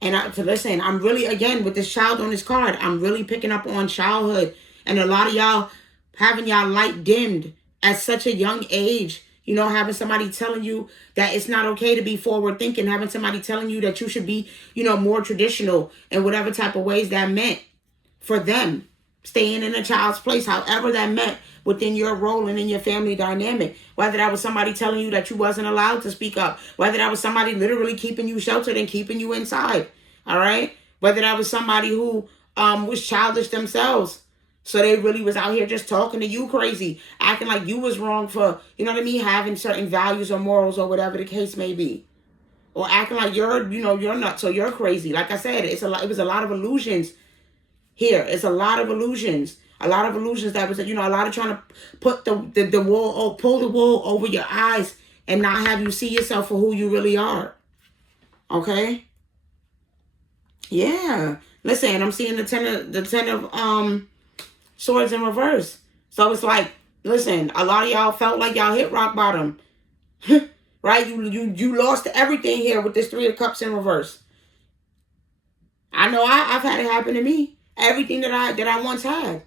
And listen, I'm really, again, with this child on this card, I'm really picking up on childhood. And a lot of y'all having y'all light dimmed at such a young age. You know, having somebody telling you that it's not okay to be forward thinking. Having somebody telling you that you should be, you know, more traditional in whatever type of ways that meant for them. Staying in a child's place, however that meant within your role and in your family dynamic. Whether that was somebody telling you that you wasn't allowed to speak up. Whether that was somebody literally keeping you sheltered and keeping you inside. All right? Whether that was somebody who was childish themselves. So they really was out here just talking to you crazy. Acting like you was wrong for, you know what I mean, having certain values or morals or whatever the case may be. Or acting like you're, you know, you're nuts or you're crazy. Like I said, it was a lot of illusions here. It's a lot of illusions. A lot of illusions that was, you know, a lot of trying to put the wool, pull the wool over your eyes and not have you see yourself for who you really are. Okay? Yeah. Listen, I'm seeing the ten of swords in reverse. So it's like, listen, a lot of y'all felt like y'all hit rock bottom. Right? You lost everything here with this 3 of Cups in reverse. I know I've had it happen to me. Everything that I once had.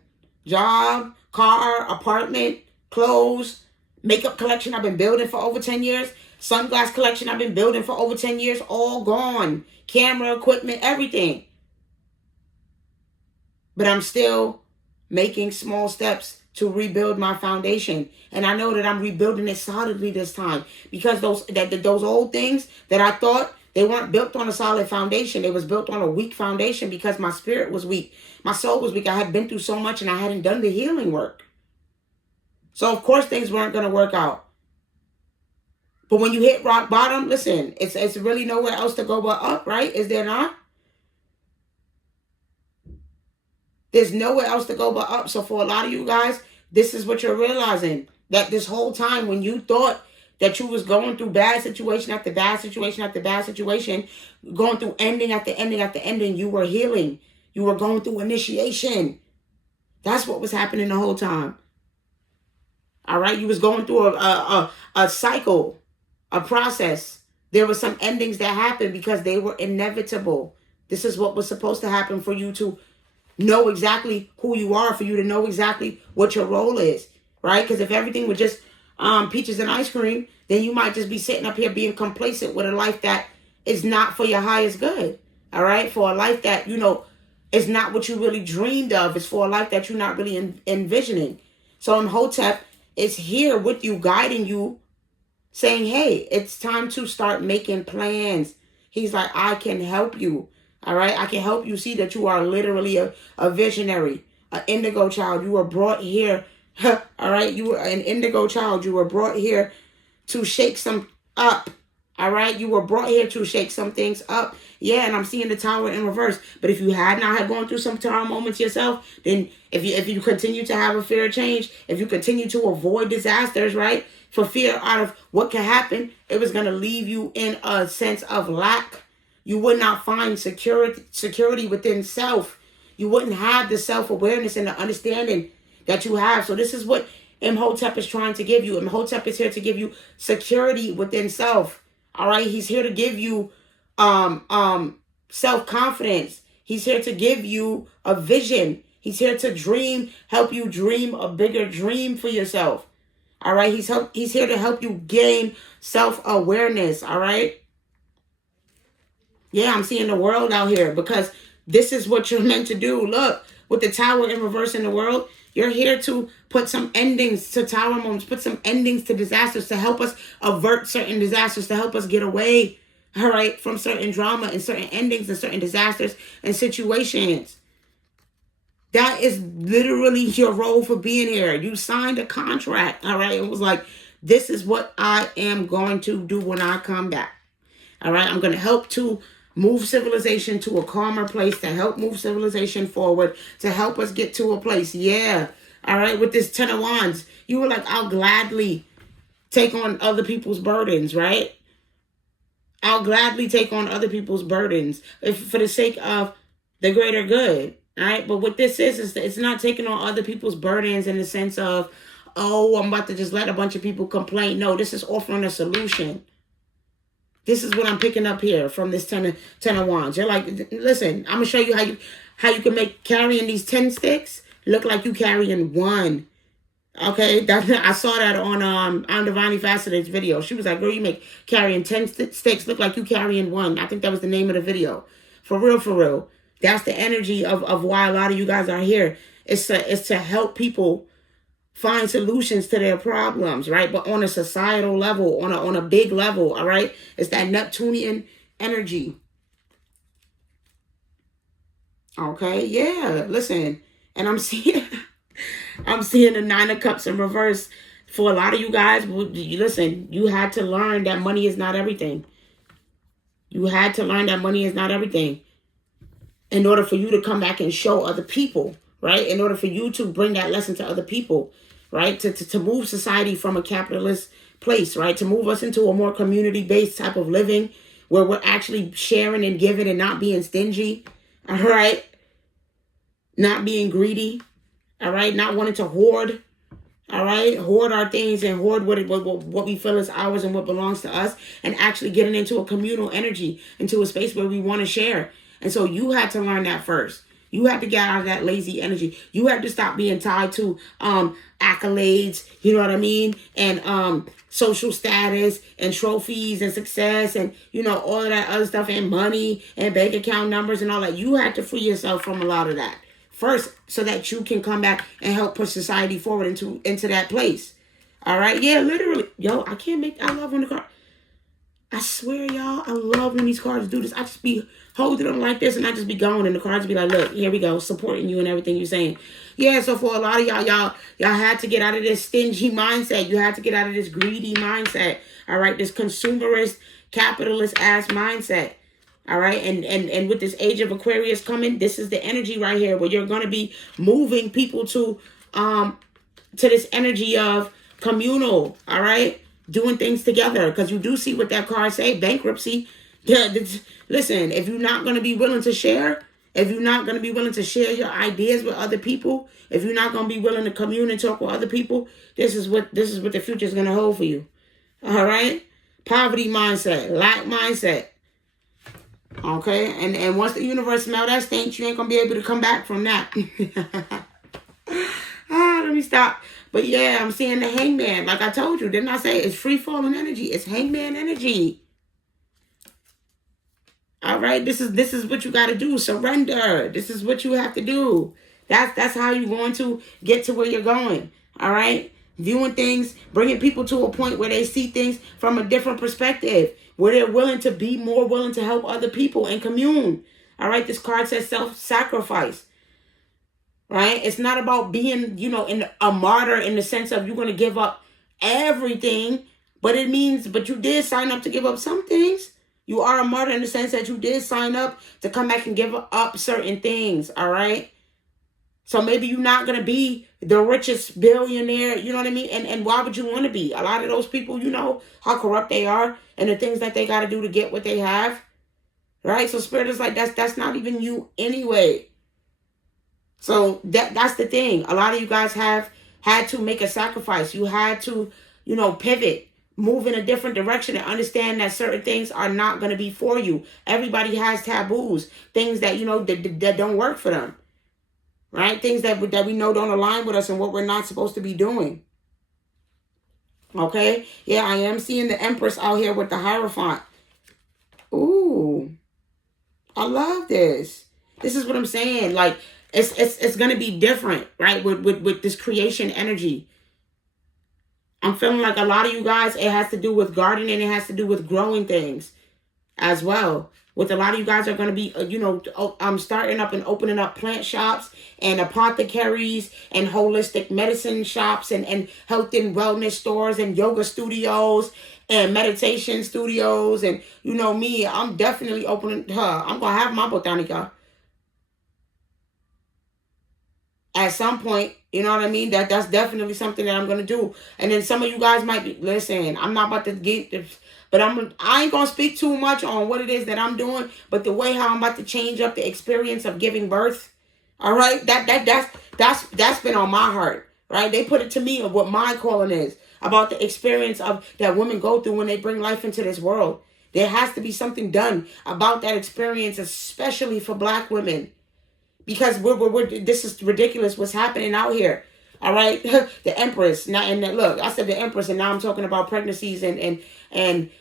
Job, car, apartment, clothes, makeup collection I've been building for over 10 years. Sunglass collection I've been building for over 10 years. All gone. Camera, equipment, everything. But I'm still making small steps to rebuild my foundation. And I know that I'm rebuilding it solidly this time. Because those old things that I thought, they weren't built on a solid foundation. They was built on a weak foundation because my spirit was weak. My soul was weak. I had been through so much and I hadn't done the healing work. So, of course, things weren't going to work out. But when you hit rock bottom, listen, it's really nowhere else to go but up, right? Is there not? There's nowhere else to go but up. So for a lot of you guys, this is what you're realizing. That this whole time when you thought that you was going through bad situation after bad situation after bad situation, going through ending after ending after ending, you were healing. You were going through initiation. That's what was happening the whole time. All right? You was going through a cycle, a process. There were some endings that happened because they were inevitable. This is what was supposed to happen for you to know exactly who you are, for you to know exactly what your role is, right? Because if everything was just peaches and ice cream, then you might just be sitting up here being complacent with a life that is not for your highest good, all right? For a life that, you know, is not what you really dreamed of. It's for a life that you're not really envisioning. So Imhotep is here with you, guiding you, saying, hey, it's time to start making plans. He's like, I can help you. All right, I can help you see that you are literally a visionary, an indigo child. You were brought here, all right? You were an indigo child. You were brought here to shake some up, all right? You were brought here to shake some things up. Yeah, and I'm seeing the Tower in reverse. But if you had not had gone through some tower moments yourself, then if you continue to have a fear of change, if you continue to avoid disasters, right, for fear out of what can happen, it was going to leave you in a sense of lack. You would not find security within self. You wouldn't have the self-awareness and the understanding that you have. So this is what Imhotep is trying to give you. Imhotep is here to give you security within self. All right? He's here to give you self-confidence. He's here to give you a vision. He's here to dream, help you dream a bigger dream for yourself. All right? He's here to help you gain self-awareness. All right? Yeah, I'm seeing the world out here because this is what you're meant to do. Look, with the Tower in reverse in the world, you're here to put some endings to tower moments, put some endings to disasters to help us avert certain disasters, to help us get away, all right, from certain drama and certain endings and certain disasters and situations. That is literally your role for being here. You signed a contract, all right? It was like, This is what I am going to do when I come back. All right, I'm going to help to move civilization to a calmer place, to help move civilization forward, to help us get to a place. Yeah. All right, with this 10 of Wands, you were like, I'll gladly take on other people's burdens, right? I'll gladly take on other people's burdens if for the sake of the greater good. All right. But what this is it's not taking on other people's burdens in the sense of, oh, I'm about to just let a bunch of people complain. No, this is offering a solution. This is what I'm picking up here from this 10 of Wands. You're like, listen, I'm gonna show you how you can make carrying these 10 sticks look like you carrying one. Okay, I saw that on Divinely Faceted's video. She was like, girl, you make carrying 10 sticks look like you carrying one. I think that was the name of the video. For real, for real. That's the energy of why a lot of you guys are here. It's to help people find solutions to their problems, right? But on a societal level, on a big level, all right? It's that Neptunian energy. Okay, yeah, listen. And I'm seeing the 9 of Cups in reverse. For a lot of you guys, listen, you had to learn that money is not everything. You had to learn that money is not everything in order for you to come back and show other people, right? In order for you to bring that lesson to other people, right? To move society from a capitalist place, right? To move us into a more community-based type of living where we're actually sharing and giving and not being stingy, all right? Not being greedy. All right, not wanting to hoard, all right, hoard our things and hoard what we feel is ours and what belongs to us, and actually getting into a communal energy, into a space where we want to share. And so you had to learn that first. You had to get out of that lazy energy. You had to stop being tied to accolades, you know what I mean, and social status and trophies and success and, you know, all of that other stuff and money and bank account numbers and all that. You had to free yourself from a lot of that first, so that you can come back and help push society forward into that place. All right? Yeah, literally. Yo, I love when the card. I swear, y'all, I love when these cards do this. I just be holding them like this and I just be going and the cards be like, look, here we go, supporting you and everything you're saying. Yeah, so for a lot of y'all had to get out of this stingy mindset. You had to get out of this greedy mindset. All right? This consumerist, capitalist ass mindset. All right. And with this age of Aquarius coming, this is the energy right here where you're going to be moving people to this energy of communal. All right. Doing things together, because you do see what that card say, bankruptcy. Yeah, listen, if you're not going to be willing to share, if you're not going to be willing to share your ideas with other people, if you're not going to be willing to commune and talk with other people, this is what the future is going to hold for you. All right. Poverty mindset, lack mindset. Okay, and once the universe smell that stench, you ain't gonna be able to come back from that. Let me stop. But yeah, I'm seeing the Hangman. Like I told you, didn't I say it's free falling energy? It's Hangman energy. All right, this is what you got to do. Surrender. This is what you have to do. That's how you're going to get to where you're going. All right, viewing things, bringing people to a point where they see things from a different perspective, where they're willing to be more willing to help other people and commune. All right, this card says self-sacrifice. Right? It's not about being, a martyr in the sense of you're going to give up everything, but you did sign up to give up some things. You are a martyr in the sense that you did sign up to come back and give up certain things. All right? So maybe you're not going to be the richest billionaire, you know what I mean? And why would you want to be? A lot of those people, you know how corrupt they are and the things that they got to do to get what they have. Right? So Spirit is like, that's not even you anyway. So that's the thing. A lot of you guys have had to make a sacrifice. You had to, pivot, move in a different direction and understand that certain things are not going to be for you. Everybody has taboos, things that, that don't work for them. Right? Things that we know don't align with us and what we're not supposed to be doing. Okay? Yeah, I am seeing the Empress out here with the Hierophant. Ooh. I love this. This is what I'm saying. Like, it's going to be different, right? With this creation energy. I'm feeling like a lot of you guys, it has to do with gardening. It has to do with growing things as well. with a lot of you guys are going to be, starting up and opening up plant shops and apothecaries and holistic medicine shops and health and wellness stores and yoga studios and meditation studios. And you know me, I'm definitely opening I'm going to have my botanica at some point. You know what I mean? That's definitely something that I'm going to do. And then some of you guys might be, listen, I'm not about to get this, but I ain't going to speak too much on what it is that I'm doing, but the way how I'm about to change up the experience of giving birth. All right? That's been on my heart, right? They put it to me of what my calling is about the experience of that women go through when they bring life into this world. There has to be something done about that experience, especially for Black women. Because this is ridiculous what's happening out here. All right? The Empress. Now, and look, I said the Empress, and now I'm talking about pregnancies and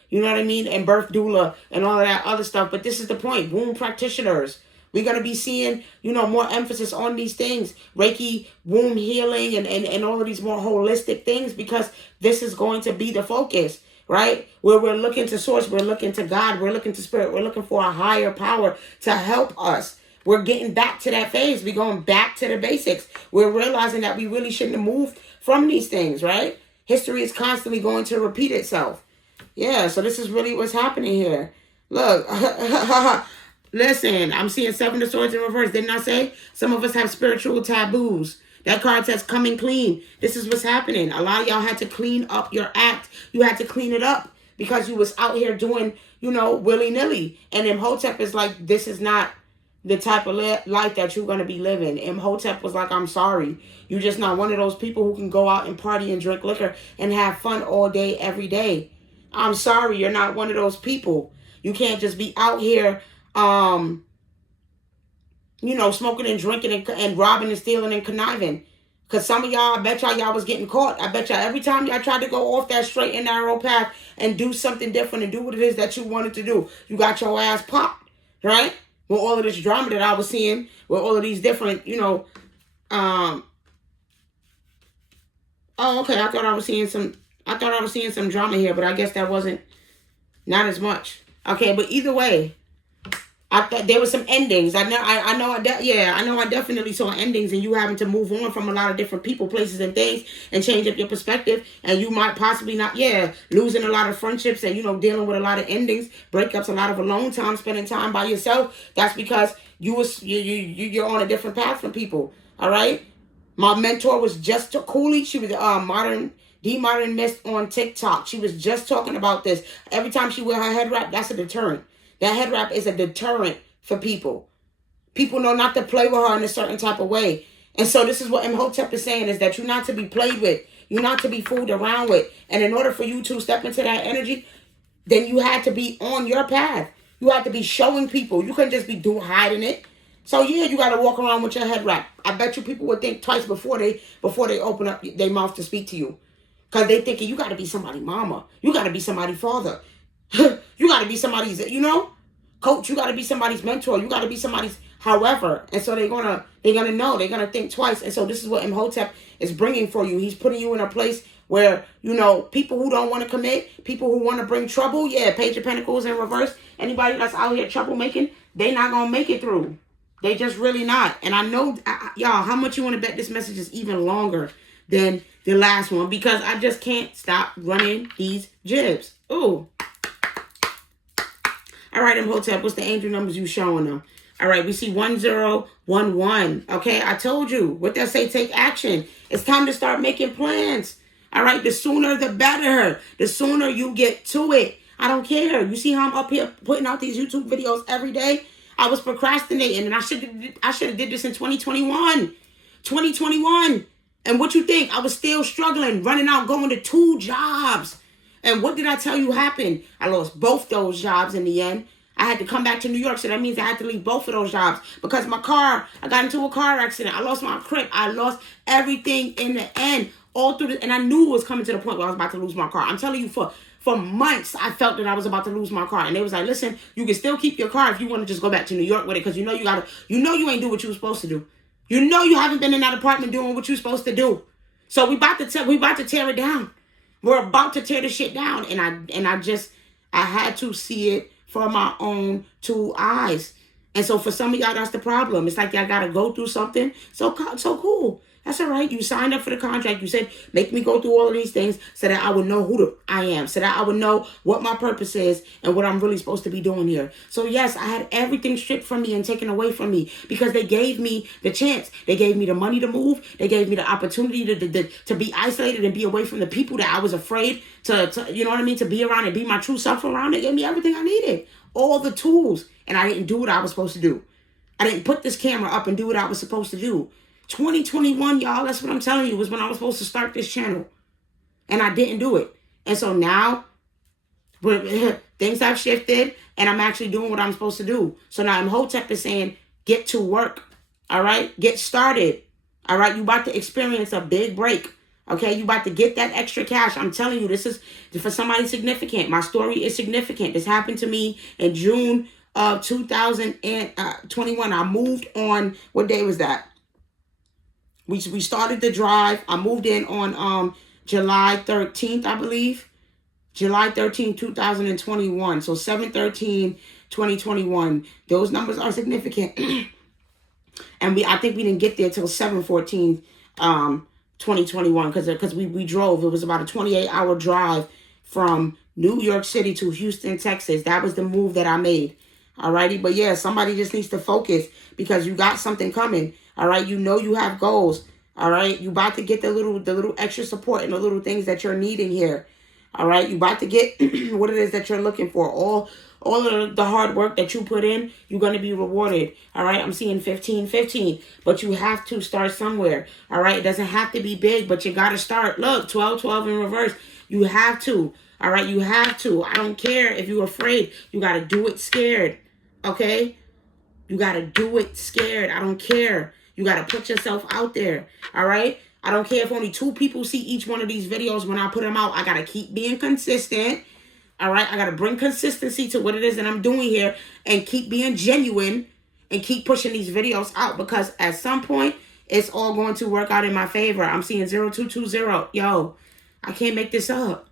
you know what I mean? And birth doula and all of that other stuff. But this is the point. Womb practitioners. We're going to be seeing, more emphasis on these things. Reiki, womb healing, and all of these more holistic things, because this is going to be the focus, right? Where we're looking to source, we're looking to God, we're looking to spirit, we're looking for a higher power to help us. We're getting back to that phase. We're going back to the basics. We're realizing that we really shouldn't have moved from these things, right? History is constantly going to repeat itself. Yeah, so this is really what's happening here. Look, listen, I'm seeing Seven of Swords in reverse. Didn't I say? Some of us have spiritual taboos. That card says coming clean. This is what's happening. A lot of y'all had to clean up your act. You had to clean it up because you was out here doing, willy-nilly. And Imhotep is like, this is not the type of life that you're going to be living. Imhotep was like, I'm sorry. You're just not one of those people who can go out and party and drink liquor and have fun all day, every day. I'm sorry. You're not one of those people. You can't just be out here, smoking and drinking and robbing and stealing and conniving. Because some of y'all, I bet y'all was getting caught. I bet y'all every time y'all tried to go off that straight and narrow path and do something different and do what it is that you wanted to do, you got your ass popped, right? With all of this drama that I was seeing, with all of these different, oh, okay, I thought I was seeing some drama here, but I guess that wasn't, not as much. Okay, but either way, I thought there were some endings. I know I definitely saw endings, and you having to move on from a lot of different people, places, and things, and change up your perspective. And you might possibly not, losing a lot of friendships, and dealing with a lot of endings, breakups, a lot of alone time, spending time by yourself. That's because you're on a different path from people. All right. My mentor was just Cooley. She was modern mist on TikTok. She was just talking about this. Every time she wear her head wrap, that's a deterrent. That head wrap is a deterrent for people. People know not to play with her in a certain type of way. And so this is what Imhotep is saying, is that you're not to be played with. You're not to be fooled around with. And in order for you to step into that energy, then you had to be on your path. You had to be showing people. You couldn't just be hiding it. So yeah, you got to walk around with your head wrap. I bet you people would think twice before they open up their mouth to speak to you. Because they thinking you got to be somebody's mama. You got to be somebody's father. You got to be somebody's, coach. You got to be somebody's mentor. You got to be somebody's however. And so they're gonna know. They're gonna think twice. And so this is what Imhotep is bringing for you. He's putting you in a place where, people who don't want to commit, people who want to bring trouble. Yeah, Page of Pentacles in reverse. Anybody that's out here troublemaking, they not going to make it through. They just really not. And I know, y'all, how much you want to bet this message is even longer than the last one, because I just can't stop running these jibs. Ooh. All right, Imhotep, what's the angel numbers you showing them? All right, we see 1011. Okay, I told you. What that say? Take action. It's time to start making plans. All right, the sooner the better. The sooner you get to it. I don't care. You see how I'm up here putting out these YouTube videos every day? I was procrastinating, and I should have did this in 2021. 2021. And what you think? I was still struggling, running out, going to 2 jobs. And what did I tell you happened? I lost both those jobs in the end. I had to come back to New York, so that means I had to leave both of those jobs because I got into a car accident. I lost my crib. I lost everything in the end, all through and I knew it was coming to the point where I was about to lose my car. I'm telling you, for months, I felt that I was about to lose my car. And they was like, listen, you can still keep your car if you want to just go back to New York with it, because you ain't do what you were supposed to do. You haven't been in that apartment doing what you're supposed to do. So we about to tear it down. We're about to tear the shit down. And I had to see it for my own two eyes. And so for some of y'all, that's the problem. It's like y'all got to go through something. So cool. That's all right. You signed up for the contract. You said, make me go through all of these things so that I would know who I am, so that I would know what my purpose is and what I'm really supposed to be doing here. So yes, I had everything stripped from me and taken away from me because they gave me the chance. They gave me the money to move. They gave me the opportunity to be isolated and be away from the people that I was afraid to you know what I mean, to be around and be my true self around. They gave me everything I needed, all the tools, and I didn't do what I was supposed to do. I didn't put this camera up and do what I was supposed to do. 2021, y'all, that's what I'm telling you, was when I was supposed to start this channel. And I didn't do it. And so now, things have shifted, and I'm actually doing what I'm supposed to do. So now Imhotep is saying, get to work. All right? Get started. All right? You about to experience a big break. Okay? You about to get that extra cash. I'm telling you, this is for somebody significant. My story is significant. This happened to me in June of 2021. I moved on, what day was that? We started the drive. I moved in on July 13th, I believe. July 13th, 2021. So 7/13/2021. Those numbers are significant. And I think we didn't get there till 7/14/2021 because we drove. It was about a 28-hour drive from New York City to Houston, Texas. That was the move that I made. Alrighty, but yeah, somebody just needs to focus because you got something coming. All right, you know you have goals. All right, you about to get the little extra support and the little things that you're needing here. All right, you about to get what it is that you're looking for. All of the hard work that you put in, you're going to be rewarded. All right, I'm seeing 15, but you have to start somewhere. All right, it doesn't have to be big, but you got to start. Look, 12 in reverse. You have to. All right, you have to. I don't care if you're afraid. You got to do it scared. Okay? You got to do it scared. I don't care. You got to put yourself out there. All right? I don't care if only 2 people see each one of these videos when I put them out. I got to keep being consistent. All right? I got to bring consistency to what it is that I'm doing here and keep being genuine and keep pushing these videos out because at some point, it's all going to work out in my favor. I'm seeing 0220. Yo, I can't make this up.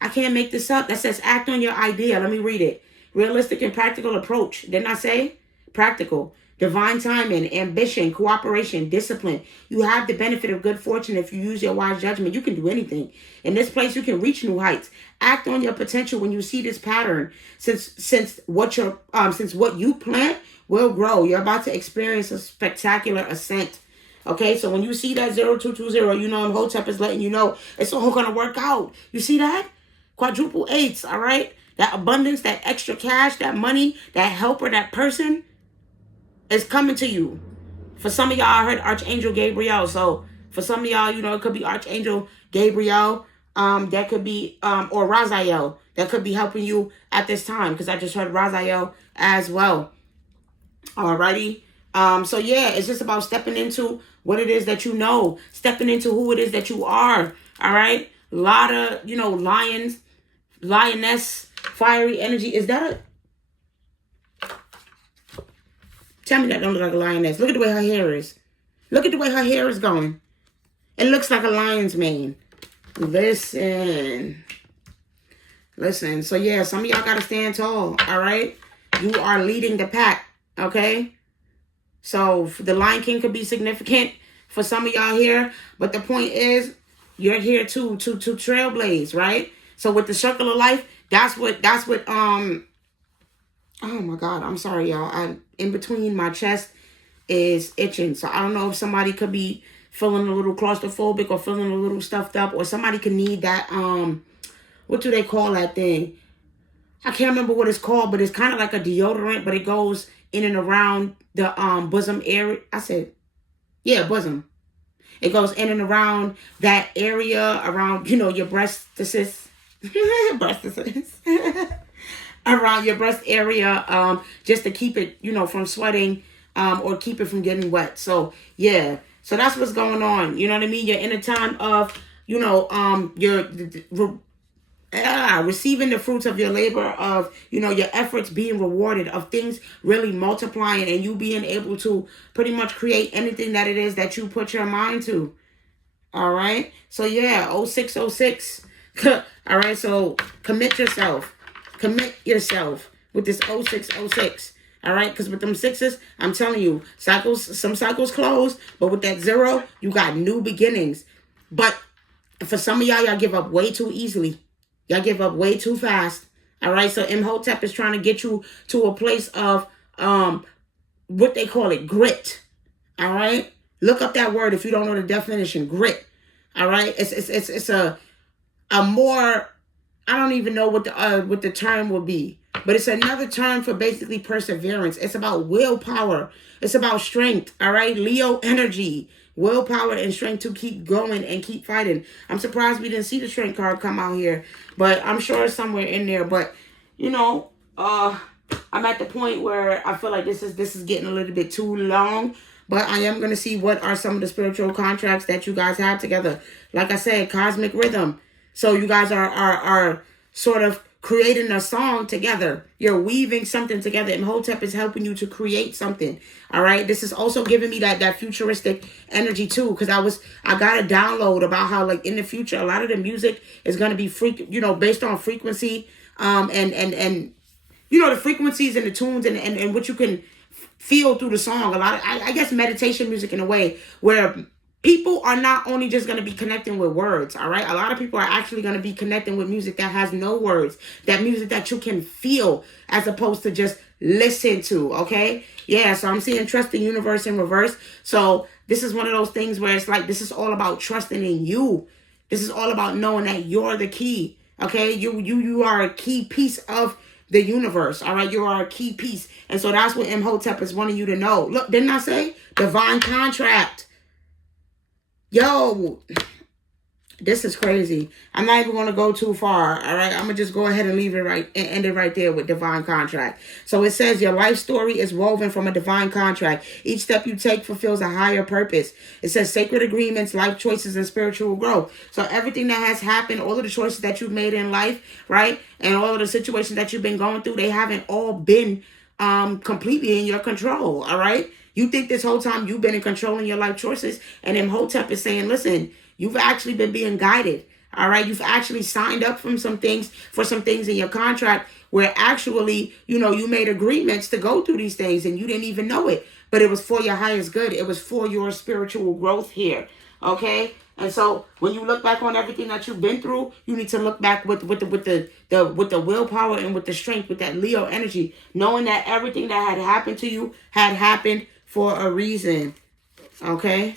I can't make this up. That says act on your idea. Let me read it. Realistic and practical approach. Didn't I say? Practical. Divine timing, ambition, cooperation, discipline. You have the benefit of good fortune if you use your wise judgment. You can do anything. In this place, you can reach new heights. Act on your potential when you see this pattern. Since what you plant will grow. You're about to experience a spectacular ascent. Okay, so when you see that 0220, you know Imhotep is letting you know it's all going to work out. You see that? Quadruple eights, all right? That abundance, that extra cash, that money, that helper, that person is coming to you. For some of y'all, I heard Archangel Gabriel. So for some of y'all, you know, it could be Archangel Gabriel. That could be, or Raziel. That could be helping you at this time. Because I just heard Raziel as well. Alrighty. So yeah, it's just about stepping into what it is that you know. Stepping into who it is that you are. All right. A lot of, you know, lioness, fiery energy. Is that a... Tell me that don't look like a lioness. Look at the way her hair is. Look at the way her hair is going. It looks like a lion's mane. Listen. So yeah, some of y'all got to stand tall. All right. You are leading the pack. Okay. So the Lion King could be significant for some of y'all here. But the point is, you're here to trailblaze, right? So with the circle of life, that's what oh my God, I'm sorry, y'all. In between my chest is itching. So I don't know if somebody could be feeling a little claustrophobic or feeling a little stuffed up, or somebody could need that, what do they call that thing? I can't remember what it's called, but it's kind of like a deodorant, but it goes in and around the bosom area. I said, yeah, bosom. It goes in and around that area, around, you know, your breastises. Around your breast area, just to keep it, you know, from sweating, or keep it from getting wet. So yeah, so that's what's going on. You know what I mean? You're in a time of, you know, receiving the fruits of your labor, of, you know, your efforts being rewarded, of things really multiplying, and you being able to pretty much create anything that it is that you put your mind to. All right. So yeah, 0606. All right. So commit yourself. Commit yourself. with this 0606. All right, because with them sixes, I'm telling you, some cycles close, but with that 0, you got new beginnings. But for some of y'all give up way too easily. Y'all give up way too fast. All right, so Imhotep is trying to get you to a place of what they call it, grit. All right, look up that word if you don't know the definition, grit. All right, it's a more, I don't even know what the term will be, but it's another term for basically perseverance. It's about willpower. It's about strength. All right, Leo energy, willpower and strength to keep going and keep fighting. I'm surprised we didn't see the strength card come out here, but I'm sure it's somewhere in there. But you know, I'm at the point where I feel like this is getting a little bit too long. But I am going to see what are some of the spiritual contracts that you guys have together. Like I said, cosmic rhythm. So you guys are sort of creating a song together. You're weaving something together. Imhotep is helping you to create something. All right. This is also giving me that futuristic energy too. Because I got a download about how like in the future, a lot of the music is going to be based on frequency. And the frequencies and the tunes and what you can feel through the song. A lot of, I guess, meditation music in a way where people are not only just going to be connecting with words, all right? A lot of people are actually going to be connecting with music that has no words, that music that you can feel as opposed to just listen to, okay? Yeah, so I'm seeing trust the universe in reverse. So this is one of those things where it's like, this is all about trusting in you. This is all about knowing that you're the key, okay? You are a key piece of the universe, all right? You are a key piece. And so that's what Imhotep is wanting you to know. Look, didn't I say? Divine contract. Yo, this is crazy. I'm not even going to go too far, all right? I'm going to just go ahead and leave it right and end it right there with divine contract. So it says your life story is woven from a divine contract. Each step you take fulfills a higher purpose. It says sacred agreements, life choices, and spiritual growth. So everything that has happened, all of the choices that you've made in life, right? And all of the situations that you've been going through, they haven't all been completely in your control, all right? You think this whole time you've been in control in your life choices, and Imhotep is saying, listen, you've actually been being guided, all right? You've actually signed up for some things in your contract where actually, you made agreements to go through these things and you didn't even know it, but it was for your highest good. It was for your spiritual growth here, okay? And so when you look back on everything that you've been through, you need to look back with the willpower and with the strength, with that Leo energy, knowing that everything that had happened to you had happened for a reason. Okay?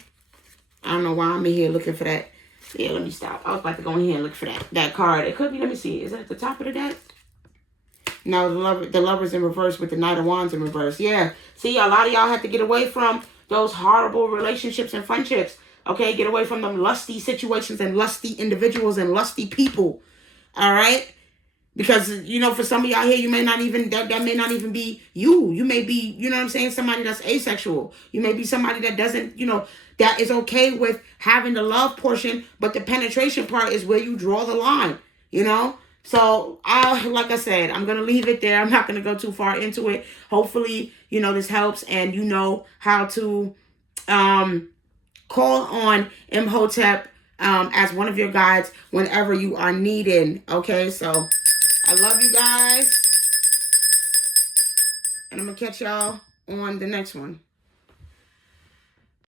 I don't know why I'm in here looking for that. Yeah, let me stop. I was about to go in here and look for that card. It could be, let me see. Is it at the top of the deck? No, the Lover's in reverse with the Knight of Wands in reverse. Yeah. See, a lot of y'all have to get away from those horrible relationships and friendships. Okay? Get away from them lusty situations and lusty individuals and lusty people. All right? Because, for some of y'all here, you may not even, that may not even be you. You may be, somebody that's asexual. You may be somebody that doesn't, that is okay with having the love portion, but the penetration part is where you draw the line, So, like I said, I'm going to leave it there. I'm not going to go too far into it. Hopefully, this helps and you know how to call on Imhotep as one of your guides whenever you are needing. Okay, so I love you guys. And I'm going to catch y'all on the next one.